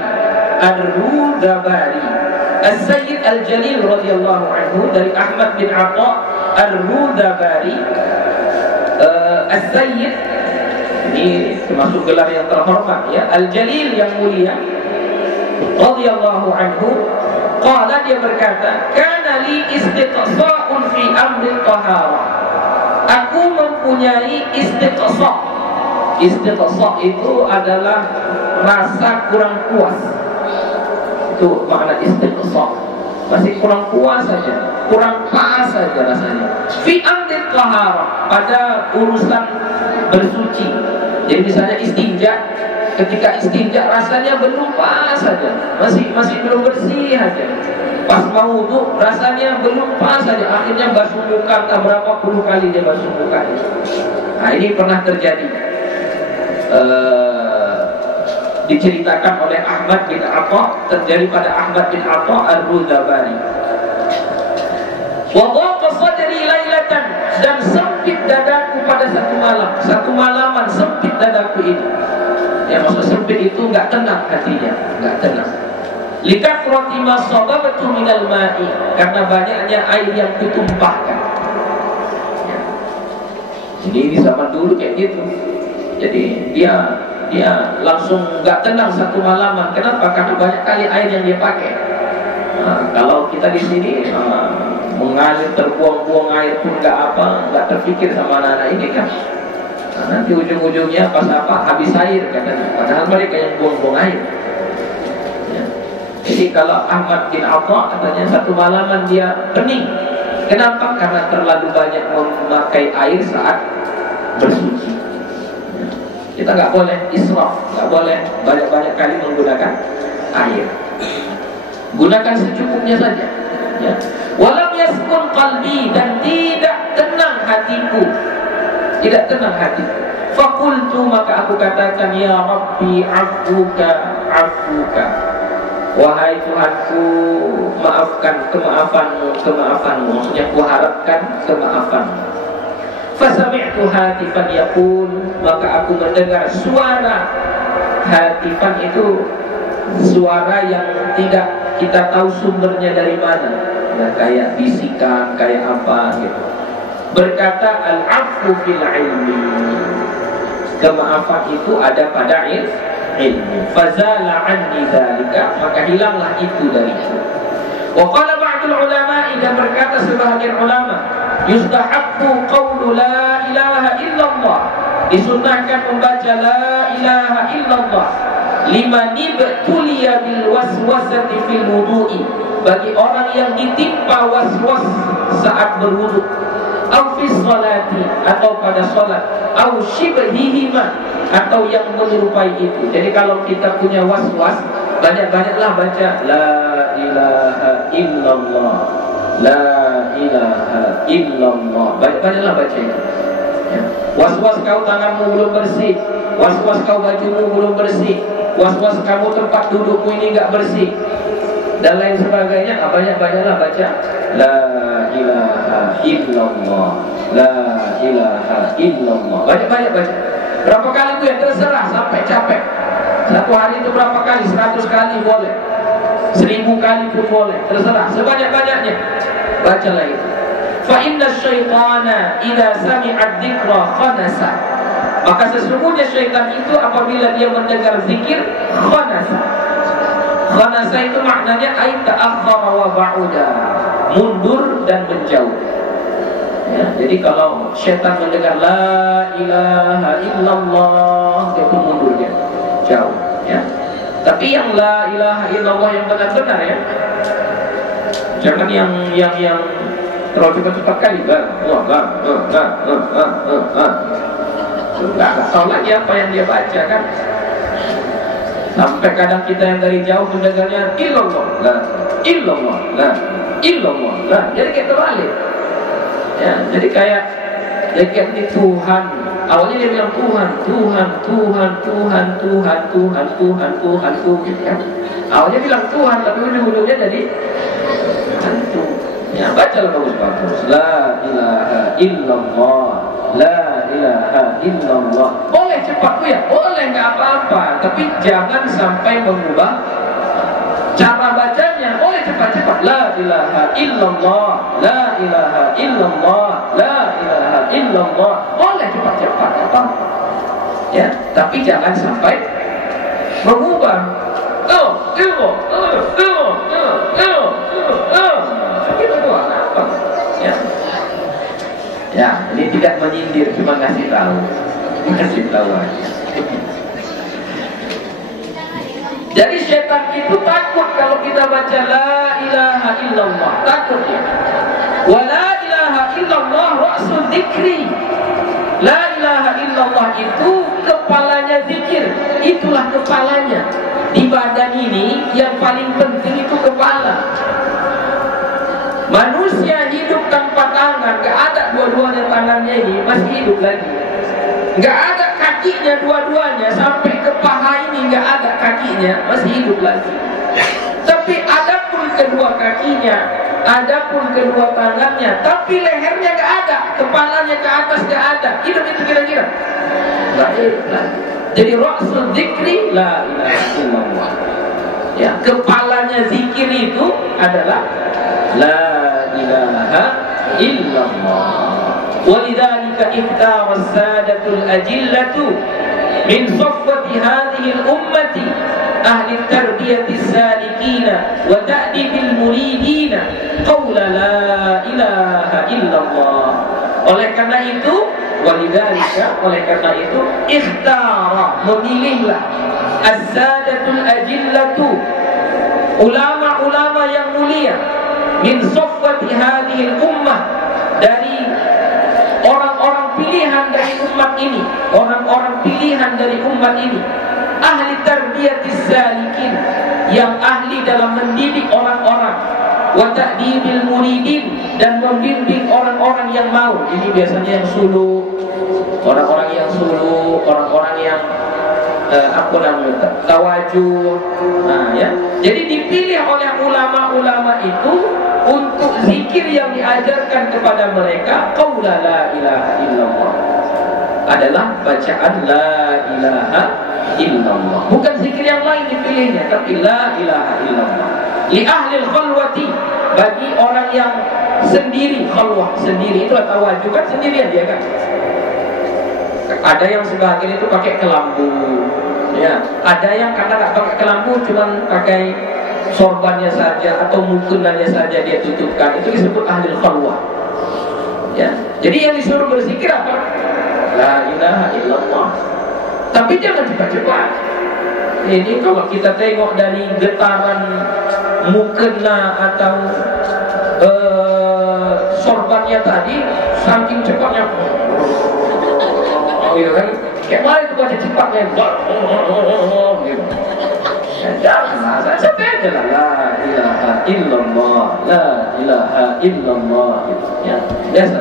As-Sayyid Al-Jalil radhiyallahu anhu, dari Ahmad bin Atha Ar-Rudabari As-Sayyid, ini termasuk gelar yang terhormat ya, Al-Jalil yang mulia radhiyallahu anhu. Qala, dia berkata, kana li istiqsa'un fi amri taharah. Aku mempunyai istiqsa'. Istiqsa' itu adalah rasa kurang puas. Itu makna istiqsa'. Masih kurang puas saja, kurang pas saja rasanya. Fi amri taharah, pada urusan bersuci. Jadi misalnya istinja, ketika istinja rasanya belum pas saja, masih belum bersih saja. Pas mau wudu rasanya belum pas saja, akhirnya basuh muka, berapa puluh kali dia basuh muka. Nah, ini pernah terjadi, diceritakan oleh Ahmad bin Atha, terjadi pada Ahmad bin Atha Ar-Rudabari. Wa dhaqa sadri lailatan, dan sempit dadaku pada satu malaman sempit dadaku ini. Ya, maksud sempit itu nggak tenang hatinya, nggak tenang. Likathrati ma sababtu minal ma'i, karena banyaknya air yang ditumpahkan. Ya. Jadi di zaman dulu kayak gitu. Jadi dia langsung nggak tenang satu malaman. Kenapa? Karena banyak kali air yang dia pakai. Nah, kalau kita di sini mengalir terbuang-buang air pun nggak terpikir sama anak-anak ini kan. Nah, nanti ujung-ujungnya pas habis air katanya. Padahal mereka yang buang-buang air. Ya. Jadi kalau Ahmad bin Atha katanya satu malaman dia pening. Kenapa? Karena terlalu banyak memakai air saat bersuci. Ya. Kita nggak boleh israf, nggak boleh banyak-banyak kali menggunakan air. Gunakan secukupnya saja. Ya. Walam yaskun qalbi, dan tidak tenang hatiku. Tidak tenang hati. Fakultu, maka aku katakan, ya Rabbi afuka. Wahai Tuhanku, maafkan, kemaafanmu. Maksudnya aku harapkan kemaafanmu. Fasami'tu hatifan yaqul, maka aku mendengar suara. Hatifan itu suara yang tidak kita tahu sumbernya dari mana. Ya, kayak bisikan, kayak apa gitu. Berkata, al-'afwu fil ilmi, kemaafan itu ada pada ilmu. Fazala anni dzalika, maka hilanglah itu dariku. Wa qala ba'dul ulama, dan berkata sebahagian ulama, yustahabbu qawlu la ilaha illallah, disunnahkan membaca la ilaha illallah, liman ibtuliya bil waswasati fil wudu'i, bagi orang yang ditimpa waswas saat berwudu, au fi sholati, atau pada sholat, au shibhihima, atau yang menyerupai itu. Jadi kalau kita punya was-was, banyak-banyaklah baca la ilaha illallah, la ilaha illallah, banyak-banyaklah baca itu. Ya. Was-was kau tanganmu belum bersih, was-was kau bajumu belum bersih, was-was kamu tempat dudukmu ini enggak bersih, dan lain sebagainya. Banyak-banyaklah baca la ilaha illallah, la ilaha illallah, banyak-banyak baca. Berapa kali itu ya, terserah, sampai capek. Satu hari itu berapa kali? 100 kali boleh, 1000 kali pun boleh, terserah, sebanyak-banyaknya bacalah itu. Fa inna syaitana idza sami'a dzikra khanasa, maka sesungguhnya syaitan itu apabila dia mendengar zikir, khanasa. Khanasa itu maknanya ay ta'akhkhara wa ba'uda, mundur dan menjauh. Ya, jadi kalau syaitan mendengar la ilaha illallah, dia pun mundur, dia jauh. Ya. Tapi yang la ilaha illallah yang benar-benar ya, jangan yang terlalu cepat-cepat kali, nggak tahu lagi apa yang dia baca kan. Sampai kadang kita yang dari jauh mendengarnya illallah, la illallah, la illallah, la. Jadi kayak terbalik. Ya, jadi kayak ini Tuhan, Awalnya dia bilang Tuhan, Tuhan, Tuhan, Tuhan, Tuhan, Tuhan, Tuhan, Tuhan, Tuhan, gitu kan. Awalnya bilang Tuhan, tapi ujung-ujungnya jadi hantu. Ya, bacalah bagus-bagus. La ilaha illallah, la ilaha illallah. Boleh cepat ya, boleh, nggak apa-apa. Tapi jangan sampai mengubah cara bacanya. Boleh cepat-cepat. La ilaha illallah, la ilaha illallah, la ilaha illallah. Boleh cepat-cepat, apa? Ya, tapi jangan sampai mengubah. Ya, ini tidak menyindir, cuma ngasih tahu aja. Jadi setan itu takut kalau kita baca la ilaha illallah, takut ya. Wa la ilaha illallah ra'sul dzikri. La ilaha illallah itu kepalanya zikir, itulah kepalanya. Di badan ini yang paling penting itu kepala. Manusia hidup tanpa tangan, gak ada dua-duanya tangannya ini, masih hidup lagi. Gak ada kakinya dua-duanya, sampai ke paha ini gak ada kakinya, masih hidup lagi. Tapi adapun kedua kakinya, adapun kedua tangannya, tapi lehernya gak ada, kepalanya ke atas gak ada, hidup itu kira-kira gak hidup lagi. Jadi ra'sul dzikri la ilaha illallah. Ya, kepalanya zikir itu adalah la ilaha illallah. Walidzalika iftara as-sadatul ajillatu min saffati hadhihi al-ummati ahli tarbiyati as-salikina wa ta'dibil muridina qawla la ilaha illallah. Oleh karena itu, walidzalika, oleh karena itu ikhtara, memilihlah as-sadatul ajillatu, ulama-ulama yang mulia, min saffati hadhihi al-ummah, dari orang-orang pilihan dari umat ini, orang-orang pilihan dari umat ini, ahli tarbiyatis salikin, yang ahli dalam mendidik orang-orang, wa ta'dibil muridin, dan membimbing orang-orang yang mau. Ini biasanya yang suluk, orang-orang yang suluk, orang-orang yang tawajuh. Nah, ya. Jadi dipilih oleh ulama-ulama itu untuk zikir yang diajarkan kepada mereka, qaula la ilaha illallah, adalah bacaan la ilaha illallah. Bukan zikir yang lain dipilihnya, tapi la ilaha illallah. Li ahlil khalwati, bagi orang yang sendiri, khalwah sendiri itu tawajuh kan sendirian dia kan. Ada yang sebagian itu pakai kelambu, ya. Ada yang karena nggak pakai kelambu, cuman pakai sorbannya saja atau mukenannya saja dia tutupkan. Itu disebut ahli khalwah. Ya. Jadi yang disuruh berzikir apa? La ilaha illallah. Tapi jangan cepat-cepat. Ini kalau kita tengok dari getaran mukena atau sorbannya tadi, saking cepatnya. Gitu kan? Kayak mana itu baca cepatnya gitu. Jangan, sampai aja lah la ilaha illallah, la ilaha illallah gitu. Ya, biasa.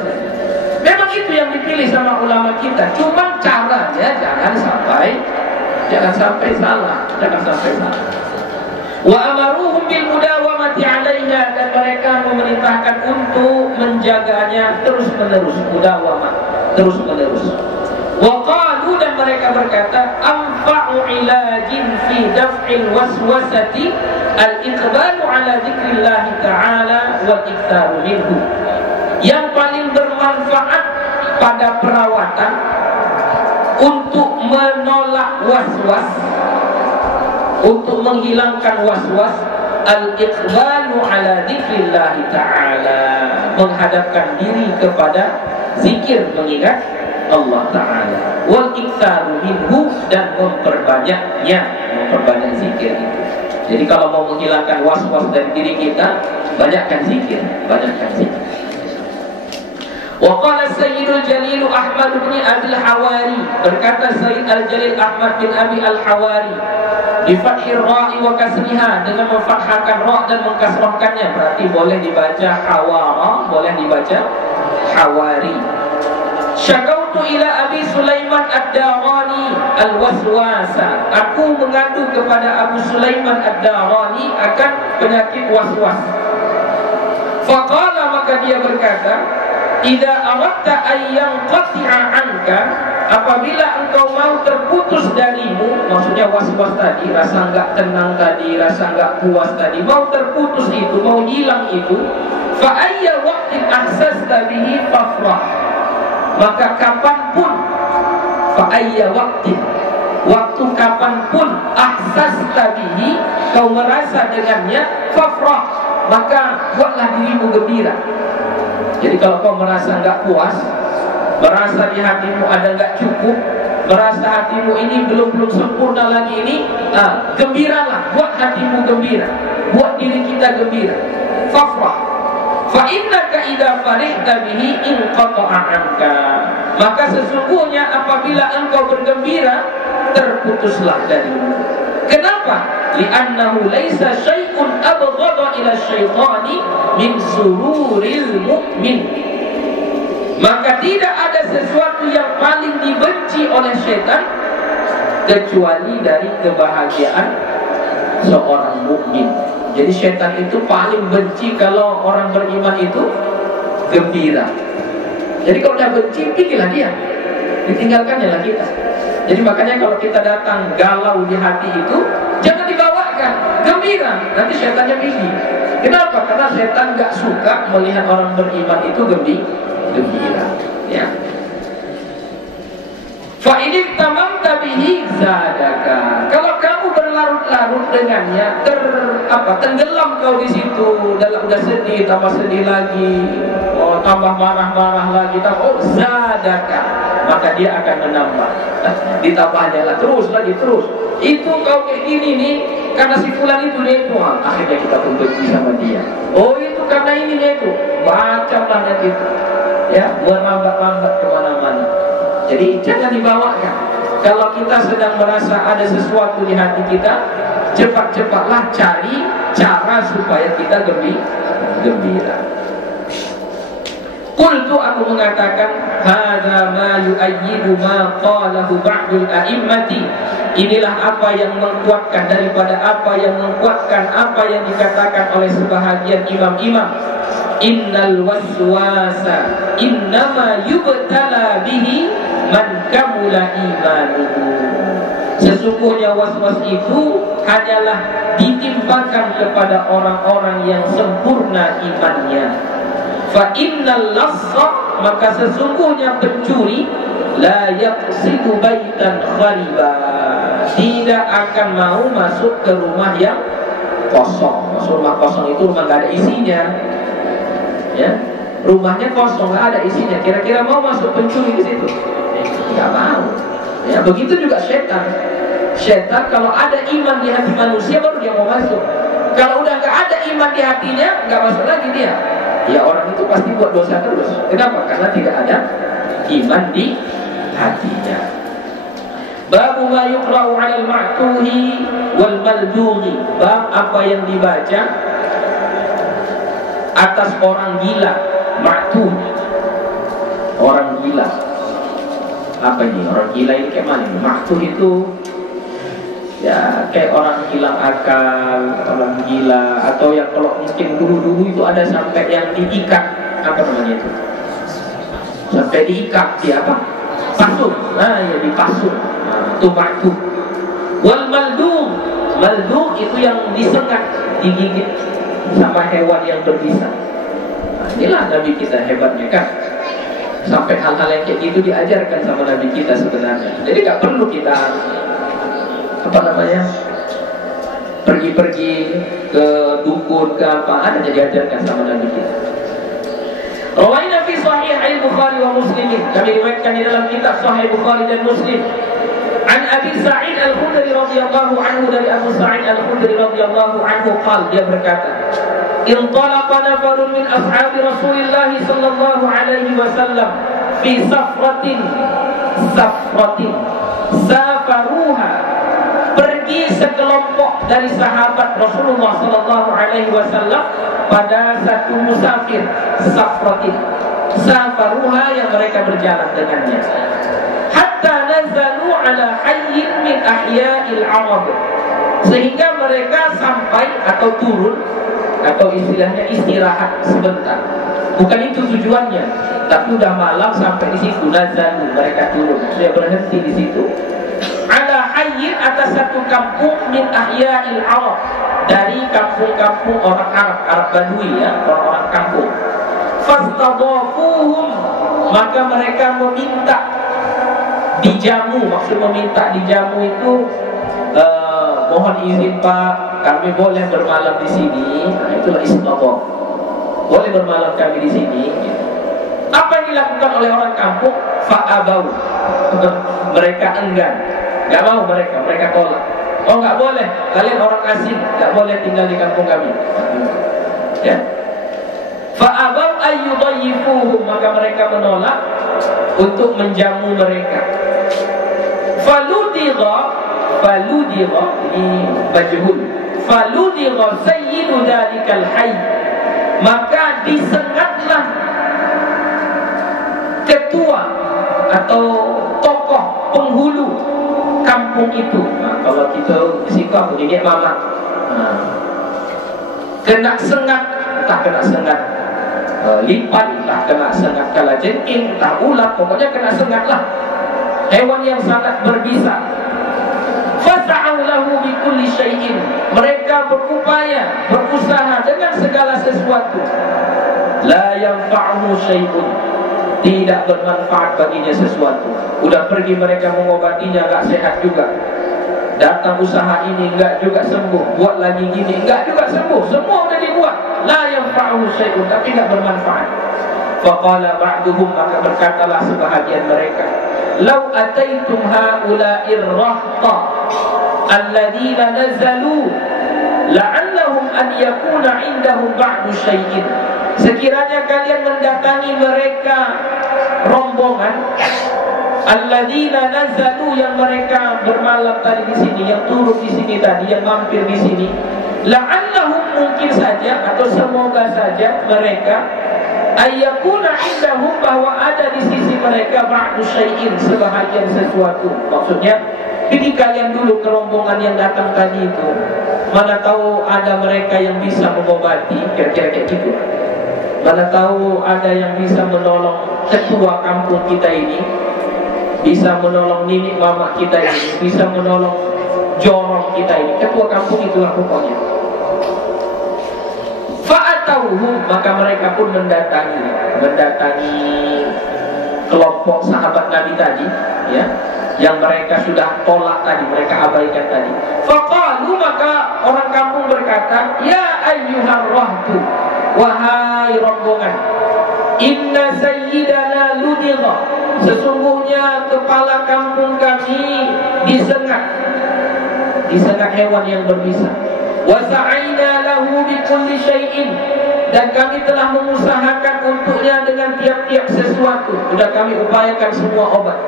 Memang itu yang dipilih sama ulama kita. Cuma caranya jangan sampai salah, jangan sampai salah. Wa amaruhum bil mudawamati 'alaiha, dan mereka memerintahkan untuk menjaganya terus-menerus, mudawamah, terus-menerus. Wa qalu, dan mereka berkata, anfa'u ilajin fi daf'il waswasati al-iqbalu ala dzikrillah ta'ala wal iktsaru minhu. Yang paling bermanfaat pada perawatan untuk menolak waswas, untuk menghilangkan waswas, al-iqbalu ala dzikrillah ta'ala, menghadapkan diri kepada zikir, mengingat Allah Ta'ala, wal iktsaru minhu, dan memperbanyak zikir itu. Jadi kalau mau menghilangkan was-was dari diri kita, banyakkan zikir. Wa qala Sayyidul Jalil Ahmad bin Abi al-Hawari, berkata Sayyid Al-Jalil Ahmad bin Abi al-Hawari, bi fathir ra'i wa kasriha, dengan memfathahkan ra dan mengkasrahkannya, berarti boleh dibaca hawara, boleh dibaca hawari. Syakau Syakartu ila Abi Sulaiman Ad-Darani al-waswasa. Aku mengadu kepada Abu Sulaiman Ad-Darani akan penyakit waswas. Faqala, maka dia berkata, idza aradta an yanqati'a anka, apabila engkau mau terputus darimu, maksudnya waswas tadi, rasa enggak tenang tadi, rasa enggak puas tadi, mau terputus itu, mau hilang itu, fa ayya waqtin ahsasta bihi fafrah, maka kapanpun, fa ayya waqtin, waktu kapanpun ahsasta bihi, kau merasa dengannya, fafrah, maka buatlah dirimu gembira. Jadi kalau kau merasa enggak puas, merasa di hatimu ada enggak cukup, merasa hatimu ini belum sempurna lagi ini, gembiralah, buat hatimu gembira, buat diri kita gembira. Fafrah, fa innaka idza farihta bihi inqata'a anka, maka sesungguhnya apabila engkau bergembira, terputuslah darimu. Kenapa? Li'annahu laisa syai'un abghadha ila syaitani min sururil mu'min. Maka tidak ada sesuatu yang paling dibenci oleh syaitan kecuali dari kebahagiaan seorang mukmin. Jadi syaitan itu paling benci kalau orang beriman itu gembira. Jadi kalau udah benci, pilihlah dia, ditinggalkannya lah kita. Jadi makanya kalau kita datang galau di hati itu, jangan dibawakan, gembira, nanti syaitannya pergi. Kenapa? Karena syaitan gak suka melihat orang beriman itu gembira. Ya. Fa ini tamamta bihi zadaka. Kalau kamu berlarut-larut dengannya, tenggelam kau di situ, dalam udah sedih, tambah sedih lagi, tambah marah-marah lagi, zadaka, maka dia akan menambah. Ditambahnya lah terus. Itu kau kayak gini nih, karena si fulan itu dia itu, akhirnya kita pun benci sama dia. Oh itu karena ininya itu, macam banyak itu. Ya, merambat-rambat kemana-mana. Jadi jangan dibawakan. Kalau kita sedang merasa ada sesuatu di hati kita, cepat-cepatlah cari cara supaya kita gembira. Qultu, aku mengatakan, hadza ma yu'ayyidu ma qalahu ba'dul a'immati. Inilah apa yang menguatkan daripada apa yang dikatakan oleh sebahagian imam-imam. Innal waswasa innama yubtala bihi man kamula imanuhu. Sesungguhnya waswas itu hanyalah ditimpakan kepada orang-orang yang sempurna imannya. Fa innal lassa, maka sesungguhnya pencuri, la yaqsidu baitan khariba, tidak akan mau masuk ke rumah yang kosong. Maksud rumah kosong itu rumah gak ada isinya. Ya, rumahnya kosong, nggak ada isinya. Kira-kira mau masuk pencuri di situ? Nggak mau. Ya, begitu juga setan. Setan kalau ada iman di hati manusia baru dia mau masuk. Kalau udah nggak ada iman di hatinya, nggak masuk lagi dia. Ya orang itu pasti buat dosa terus. Kenapa? Karena tidak ada iman di hatinya. Babu ma yuqra'u 'alal ma'tuhi wal maldughi. Bab apa yang dibaca atas orang gila, ma'tuh, orang gila. Apa ini? Orang gila ini kayak mana? Ma'tuh itu ya kayak orang hilang akal, orang gila, atau yang kalau mungkin dulu-dulu itu ada sampai yang diikat, apa namanya itu? Sampai diikat di apa? Pasung. Nah, ya dipasung. Nah, itu ma'tuh. Wal maldugh. Maldugh itu yang disengat, digigit sama hewan yang berbisa. Nah, inilah Nabi kita hebatnya kan, sampai hal-hal yang kayak gitu diajarkan sama Nabi kita sebenarnya. Jadi gak perlu kita pergi-pergi ke dukun ke apa, ada diajarkan sama Nabi kita. Rawaina fi Sahih Al-Bukhari wa Muslim, kami riwayatkan di dalam kitab Sahih Bukhari dan Muslim. An Abi Sa'id Al-Khudri radhiyallahu anhu, dari Abu Sa'id Al-Khudri radhiyallahu anhu qala, dia berkata, intalaqa nafarun min ashabi Rasulillah sallallahu alaihi wasallam fi safratin safaruha, pergi sekelompok dari sahabat Rasulullah sallallahu alaihi wasallam pada satu musafir. Safratin, safaruha, yang mereka berjalan dengannya, hatta nazalu ala hayyin min ahya'il Arab, sehingga mereka sampai atau turun, atau istilahnya istirahat sebentar. Bukan itu tujuannya, tapi udah malam sampai di situ. Nazalu, mereka turun, sudah berhenti di situ. Ala hayyin, atas satu kampung, min ahya'il Arab, dari kampung-kampung orang Arab, Arab Badui ya, orang-orang kampung. Fastadafuhum, maka mereka meminta dijamu. Maksud meminta dijamu itu, mohon izin Pak, kami boleh bermalam di sini. Nah, itulah istidhaf. Boleh bermalam kami di sini. Apa yang dilakukan oleh orang kampung? Fa'abau, mereka enggan, nggak mau mereka tolak. Oh, nggak boleh, kalian orang asing, nggak boleh tinggal di kampung kami. Ya. Fa'abau ayyudayyifuhum, maka mereka menolak untuk menjamu mereka. Faludigha, ini majhul. Faludigha sayyidu dalikal hayy, maka disengatlah ketua atau tokoh penghulu kampung itu. Nah, kalau kita sikap begini mama, kena sengat, tak kena sengat, lipat, tak kena sengat kala jengking, tak ulat, pokoknya kena sengat lah. Hewan yang sangat berbisa. Fasa'u lahu bi kulli syai'in, mereka berupaya, berusaha dengan segala sesuatu. La yanfa'uhu syai'un, tidak bermanfaat baginya sesuatu. Udah pergi mereka mengobatinya, enggak sehat juga. Datang usaha ini enggak juga sembuh, buat lagi gini enggak juga sembuh. Semua udah dibuat, la yanfa'uhu syai'un, tapi enggak bermanfaat. Faqala ba'duhum, maka berkatalah sebahagian mereka, law ataitum haula'ir rahta alladzina nazalu la'allahum an yakuna indahum ba'du syai'in, sekiranya kalian mendatangi mereka rombongan alladzina nazalu, yang mereka bermalam tadi di sini, yang turun di sini tadi, yang mampir di sini, la'allahum, mungkin saja atau semoga saja mereka ayyakuna indahum, bahwa ada di sisi mereka ba'du syai'in, sebahagian sesuatu. Maksudnya, pilih kalian dulu ke rombongan yang datang tadi itu, mana tahu ada mereka yang bisa mengobati, kira-kira kayak gitu. Mana tahu ada yang bisa menolong ketua kampung kita ini, bisa menolong nenek mama kita ini, bisa menolong jorong kita ini. Ketua kampung itulah pokoknya. Fa'atauhu, maka mereka pun mendatangi kelompok sahabat Nabi tadi, ya, yang mereka sudah tolak tadi, mereka abaikan tadi. Faqalu, maka orang kampung berkata, ya ayyuhar rahtu, wahai rombongan, inna sayyidana ludigha, sesungguhnya kepala kampung kami disengat hewan yang berbisa. Wa sa'ina lahu bi kulli syai'in, dan kami telah mengusahakan untuknya dengan tiap-tiap sesuatu, sudah kami upayakan semua obat.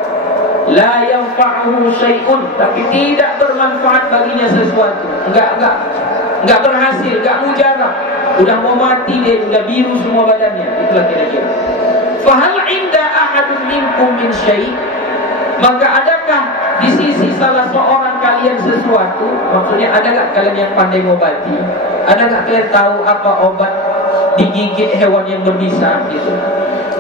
La yanfa'uhu syai'un, tapi tidak bermanfaat baginya sesuatu. Enggak berhasil, enggak mujarab. Udah mau mati dia, udah biru semua badannya. Itulah kira-kira. Fahal inda ahadun minkum min syai', maka adakah di sisi salah seorang kalian sesuatu? Maksudnya, adakah kalian yang pandai mengobati? Adakah kalian tahu apa obat digigit hewan yang berbisa? Gitu.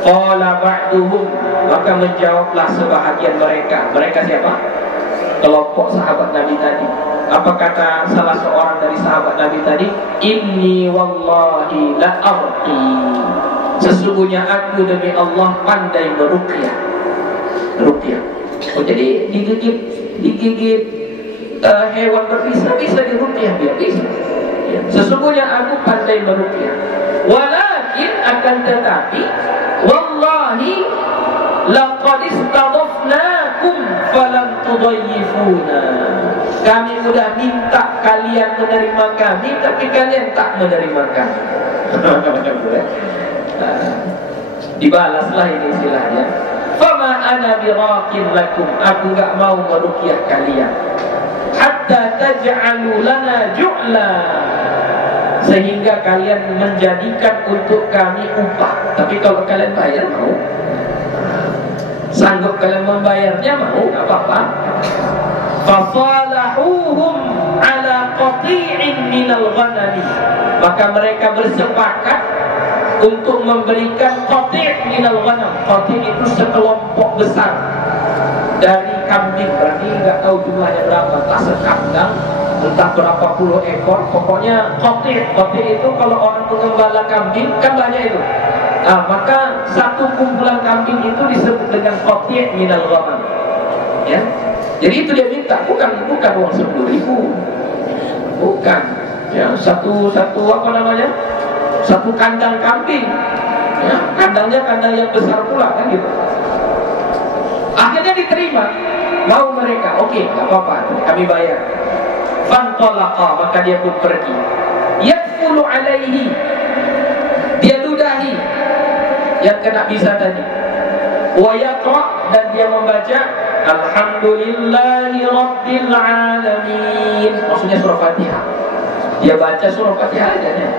Qala ba'duhum, maka menjawablah sebahagian mereka. Mereka siapa? Kelompok sahabat Nabi tadi. Apa kata salah seorang dari sahabat Nabi tadi? Inni wallahi la arqi, sesungguhnya aku demi Allah pandai meruqyah. Ruqyah. Oh, jadi digigit hewan berbisa bisa diruqyah, dia bisa. Ya. Sesungguhnya aku pandai meruqyah. Walakin, akan tetapi, wallahi laqad istadafnakum falam tudayyifuna, kami sudah minta kalian menerima kami, tapi kalian tak menerima kami. Dibalaslah ini istilahnya. Fama ana biraqin lakum, aku enggak mau meruqyah kalian, hatta taj'alu lana ju'la, sehingga kalian menjadikan untuk kami upah. Tapi kalau kalian bayar mau, sanggup kalian membayarnya mau, nggak apa-apa. Fasalahuhum ala qati'in minal ghanami, maka mereka bersepakat untuk memberikan qati' minal ghanam. Qati' itu sekelompok besar dari kambing, berarti nggak tahu jumlahnya berapa, entah sekandang, entah berapa puluh ekor, pokoknya qati'. Qati' itu kalau orang mengembala kambing kan banyak itu. Nah, maka satu kumpulan kambing itu disebut dengan qati' minal ghanam. Ya. Jadi itu dia minta, bukan uang 10.000, bukan. Ya, satu apa namanya? Satu kandang kambing. Ya, kandangnya kandang yang besar pula kan gitu. Akhirnya diterima, mau mereka, oke, nggak apa-apa, kami bayar. Fantolaqa, maka dia pun pergi. Yadfulu alaihi, dia ludahi yang kena bisa tadi. Wa yaqra, dan dia membaca Alhamdulillahi Rabbil Alamin. Maksudnya surah Fatihah. Dia baca surah Fatihah aja ya.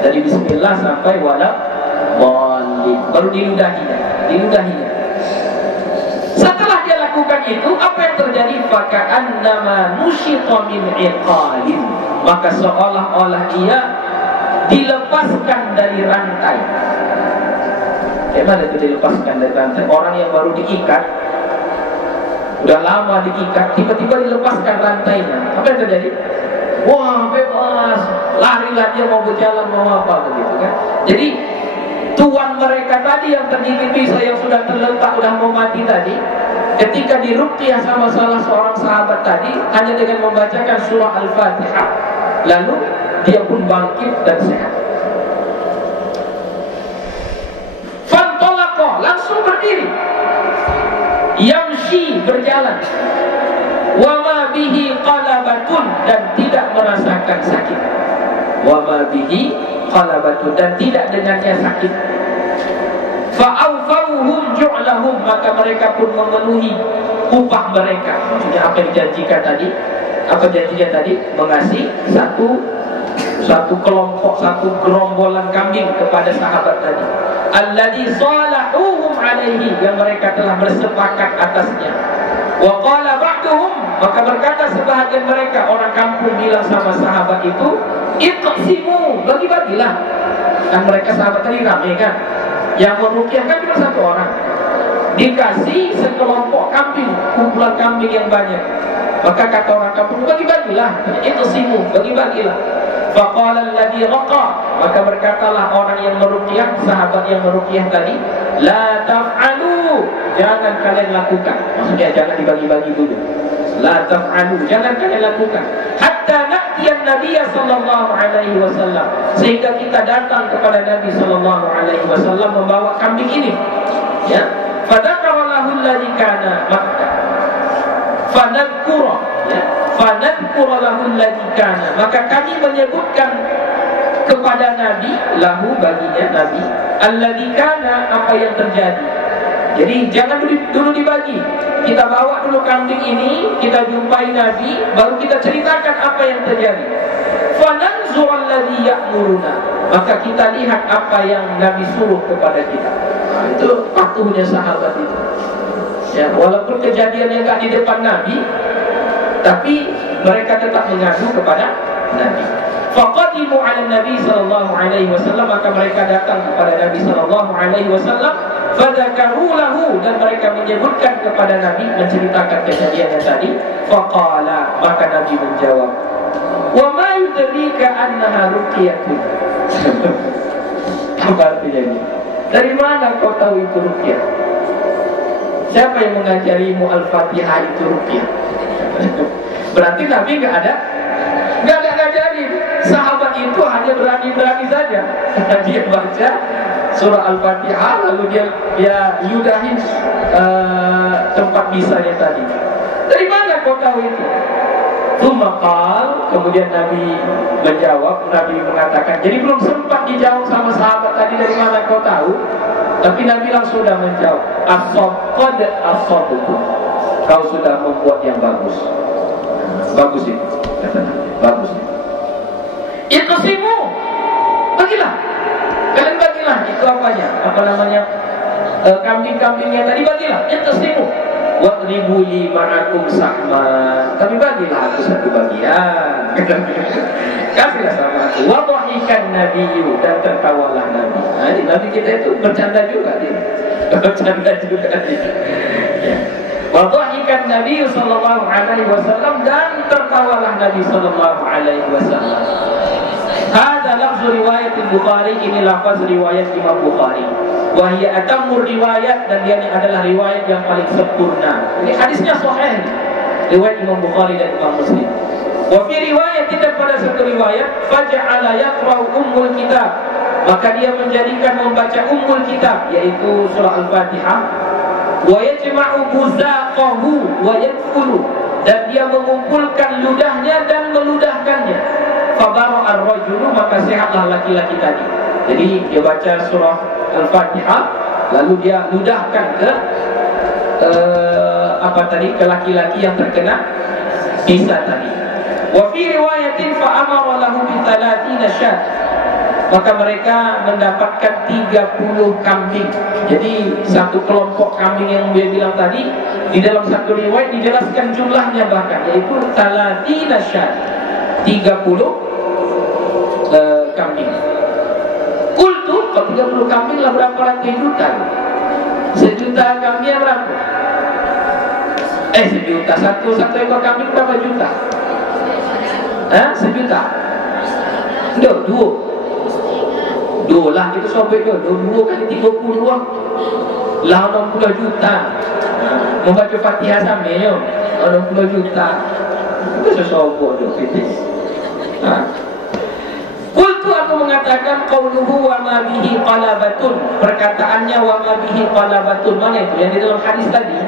Dari Bismillah sampai wala dhalin. Baru diludahinya. Setelah dia lakukan itu, apa yang terjadi? Faka'annama nusyita min iqalin, maka seolah-olah ia dilepaskan dari rantai. Gimana itu dilepaskan dari rantai? Orang yang baru diikat, udah lama diikat, tiba-tiba dilepaskan rantainya. Apa yang terjadi? Wah, bebas, larilah dia, mau berjalan, mau apa begitu kan? Jadi tuan mereka tadi yang tergigit pisau, yang sudah terletak, sudah mau mati tadi, ketika diruqyah sama salah seorang sahabat tadi, hanya dengan membacakan surah Al-Fatihah, lalu dia pun bangkit dan sehat. Fantolaqa, langsung berdiri. Yamshi, berjalan. Wama bihi qalabatun, dan tidak merasakan sakit. Wama bihi qalabatun, dan tidak dengannya sakit. Fa'awfawhum ju'lahum, maka mereka pun memenuhi upah mereka. Maksudnya apa yang dijanjikan tadi? Apa janjinya tadi? Mengasih satu kelompok, satu gerombolan kambing kepada sahabat tadi. Alladzi salahuhum alaihi, yang mereka telah bersepakat atasnya. Wa qala ba'duhum, maka berkata sebahagian mereka, orang kampung bilang sama sahabat itu, iqsimu, bagi-bagilah. Kan mereka sahabat tadi ramai kan, yang meruqyah kan cuma satu orang, dikasih sekelompok kambing, kumpulan kambing yang banyak. Maka kata orang kampung, bagi-bagilah, iqsimu, bagi-bagilah. Faqala alladhi raqa, maka berkatalah orang yang meruqyah, sahabat yang meruqyah tadi, la taf'alu, jangan kalian lakukan. Maksudnya jangan dibagi-bagi dulu. La taf'alu, jangan kalian lakukan. Hatta na'tiyan Nabiya sallallahu alaihi wasallam, sehingga kita datang kepada Nabi sallallahu alaihi wasallam membawa kambing ini. Ya. Fadzakara lahu alladhi kana Makkah. Fanadhkura, ya. Fanadhkura lahu alladhi kana, maka kami menyebutkan kepada Nabi, lahu baginya Nabi, alladhi kana, apa yang terjadi. Jadi jangan dulu dibagi. Kita bawa dulu kambing ini, kita jumpai Nabi, baru kita ceritakan apa yang terjadi. Fananzur alladhi ya'muruna, maka kita lihat apa yang Nabi suruh kepada kita. Nah, itu patuhnya sahabat itu. Ya, walaupun kejadiannya enggak di depan Nabi, tapi mereka tetap mengadu kepada Nabi. Faqadimu 'ala Nabi sallallahu alaihi wasallam, maka mereka datang kepada Nabi sallallahu alaihi wasallam, fadzakaru lahu, dan mereka menyebutkan kepada Nabi, menceritakan kejadiannya tadi. Faqala, maka Nabi menjawab, wa ma yudrika annaha ruqyatun. Apa artinya ini? Dari mana kau tahu itu ruqyah? Siapa yang mengajarimu Al-Fatihah itu ruqyah? Berarti Nabi nggak ada ngajarin. Sahabat itu hanya berani-berani saja. Dia baca surah Al-Fatihah, lalu dia ludahin tempat bisanya tadi. Dari mana kau tahu itu? Tumakal, kemudian Nabi menjawab, Nabi mengatakan, jadi belum sempat dijawab sama sahabat tadi, dari mana kau tahu? Tapi Nabi langsung sudah menjawab, as-sabqad as-sabqu, kau sudah membuat yang bagus. Bagus ini, kata Nabi, bagus ini. Iqsimu, itu apanya? Apa namanya? Kambing-kambingnya tadi bagilah. Intasimu. Wadribu li ma'akum sahma. Tapi bagilah aku satu bagian. Kasihlah sama aku. Wadhahikan nabiyyu, dan tertawalah Nabi. Nah, ini Nabi kita itu bercanda juga dia. Bercanda juga dia. Ya. Wadhahikan Nabi sallallahu alaihi wasallam, dan tertawalah Nabi sallallahu alaihi wasallam. Hadza lafzu riwayat Bukhari, ini lafaz riwayat Imam Bukhari. Wa hiya atammur riwayat, dan dia adalah riwayat yang paling sempurna. Ini hadisnya sahih. Riwayat Imam Bukhari dan Imam Muslim. Wa fi riwayat, tidak pada satu riwayat, faja'ala yaqra'u ummul kitab, maka dia menjadikan membaca ummul kitab, yaitu surah Al-Fatihah. Wa yajma'u buzaqahu wa yadkhulu, dan dia mengumpulkan ludahnya dan meludahkannya. Fabara ar-rajulu, maka sehatlah laki-laki tadi. Jadi dia baca surah Al-Fatihah, lalu dia ludahkan ke ke laki-laki yang terkena bisa tadi. Wa fi riwayatin fa amara lahu bi 30 syat, maka mereka mendapatkan 30 kambing. Jadi satu kelompok kambing yang dia bilang tadi, di dalam satu riwayat dijelaskan jumlahnya bahkan, yaitu 30 syat, 30 kambing. Kultu, kalau 30 kambing lah berapa ratus juta? Sejuta kambing berapa? Sejuta. Satu ekor kambing berapa juta? Sejuta? Dua lah, itu sobek dua kali 30 lah 60 juta. Membaca Fatihah sampai 60 juta. Itu sesobek tu kita. Qultu, aku mengatakan, qauluhu wa ma bihi qalabatun, perkataannya wa ma bihi qalabatun, mana itu yang di dalam hadis tadi?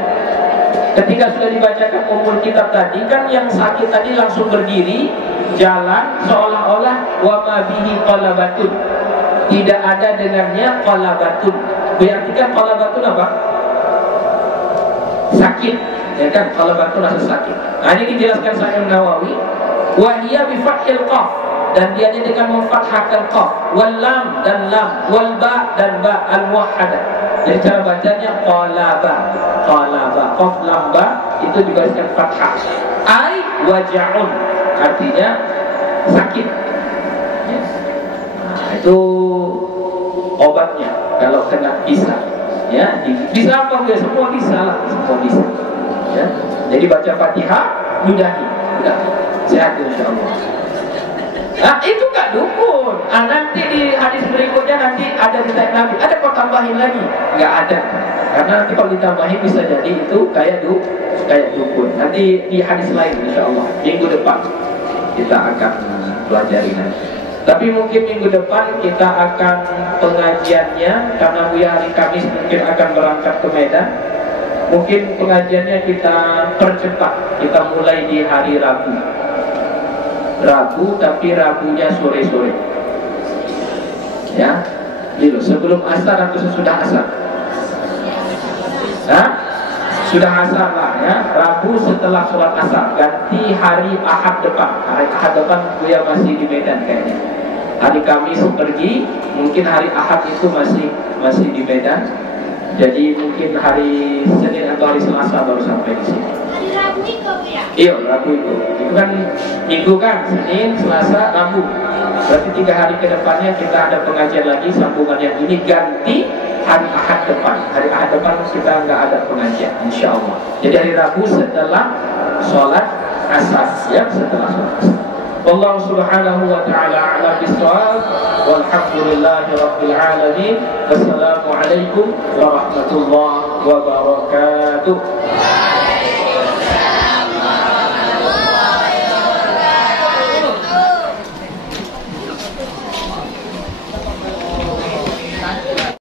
Ketika sudah dibacakan ummul kitab tadi, kan yang sakit tadi langsung berdiri, jalan, seolah-olah wa ma bihi qalabatun, tidak ada dengannya qalabatun. Berarti kan qalabatun apa? Sakit, ya kan? Qalabatun rasa sakit. Nah, ini dijelaskan Sahih Nawawi. Wa hiya bi fathil qaf, dan dia dengan memfathahkan qaf, wal lam dan lam, wal ba dan ba al muwahhadah. Jadi cara bacanya qalaba, qaf lam ba itu juga dengan fathah. Ai waja'un, artinya sakit. Ya. Nah, itu obatnya kalau kena bisa. Ya, bisa apa enggak? Semua bisa lah, semua bisa. Ya. Jadi baca Fatihah, ludahi, udah sehat insyaallah. Nah, itu gak dukun. Nanti di hadis berikutnya nanti ada di Nabi, ada kok tambahin lagi? Gak ada. Karena nanti kalau ditambahin bisa jadi itu kayak dukun. Nanti di hadis lain insyaallah minggu depan kita akan pelajari nanti. Tapi mungkin minggu depan kita akan pengajiannya, karena Buya hari Kamis mungkin akan berangkat ke Medan. Mungkin pengajiannya kita percepat, kita mulai di hari Rabu, tapi Rabunya sore-sore. Ya, gitu. Sebelum asar atau sesudah asar? Sudah asar lah ya. Rabu setelah sholat asar, ganti hari Ahad depan. Hari Ahad depan Buya masih di Medan kayaknya. Hari Kamis pergi, mungkin hari Ahad itu masih di Medan. Jadi mungkin hari Senin atau hari Selasa baru sampai di sini. Hari Rabu itu ya? Iya, Rabu itu. Itu kan Minggu kan, Senin, Selasa, Rabu. Berarti 3 hari ke depannya kita ada pengajian lagi, sambungan yang ini ganti hari Ahad depan. Hari Ahad depan kita nggak ada pengajian, insya Allah. Jadi hari Rabu setelah sholat asar, ya, setelah sholat asar. Wallahu subhanahu wa ta'ala a'lam bis-shawab, walhamdulillahi rabbil alamin. Wassalamualaikum warahmatullahi wabarakatuh.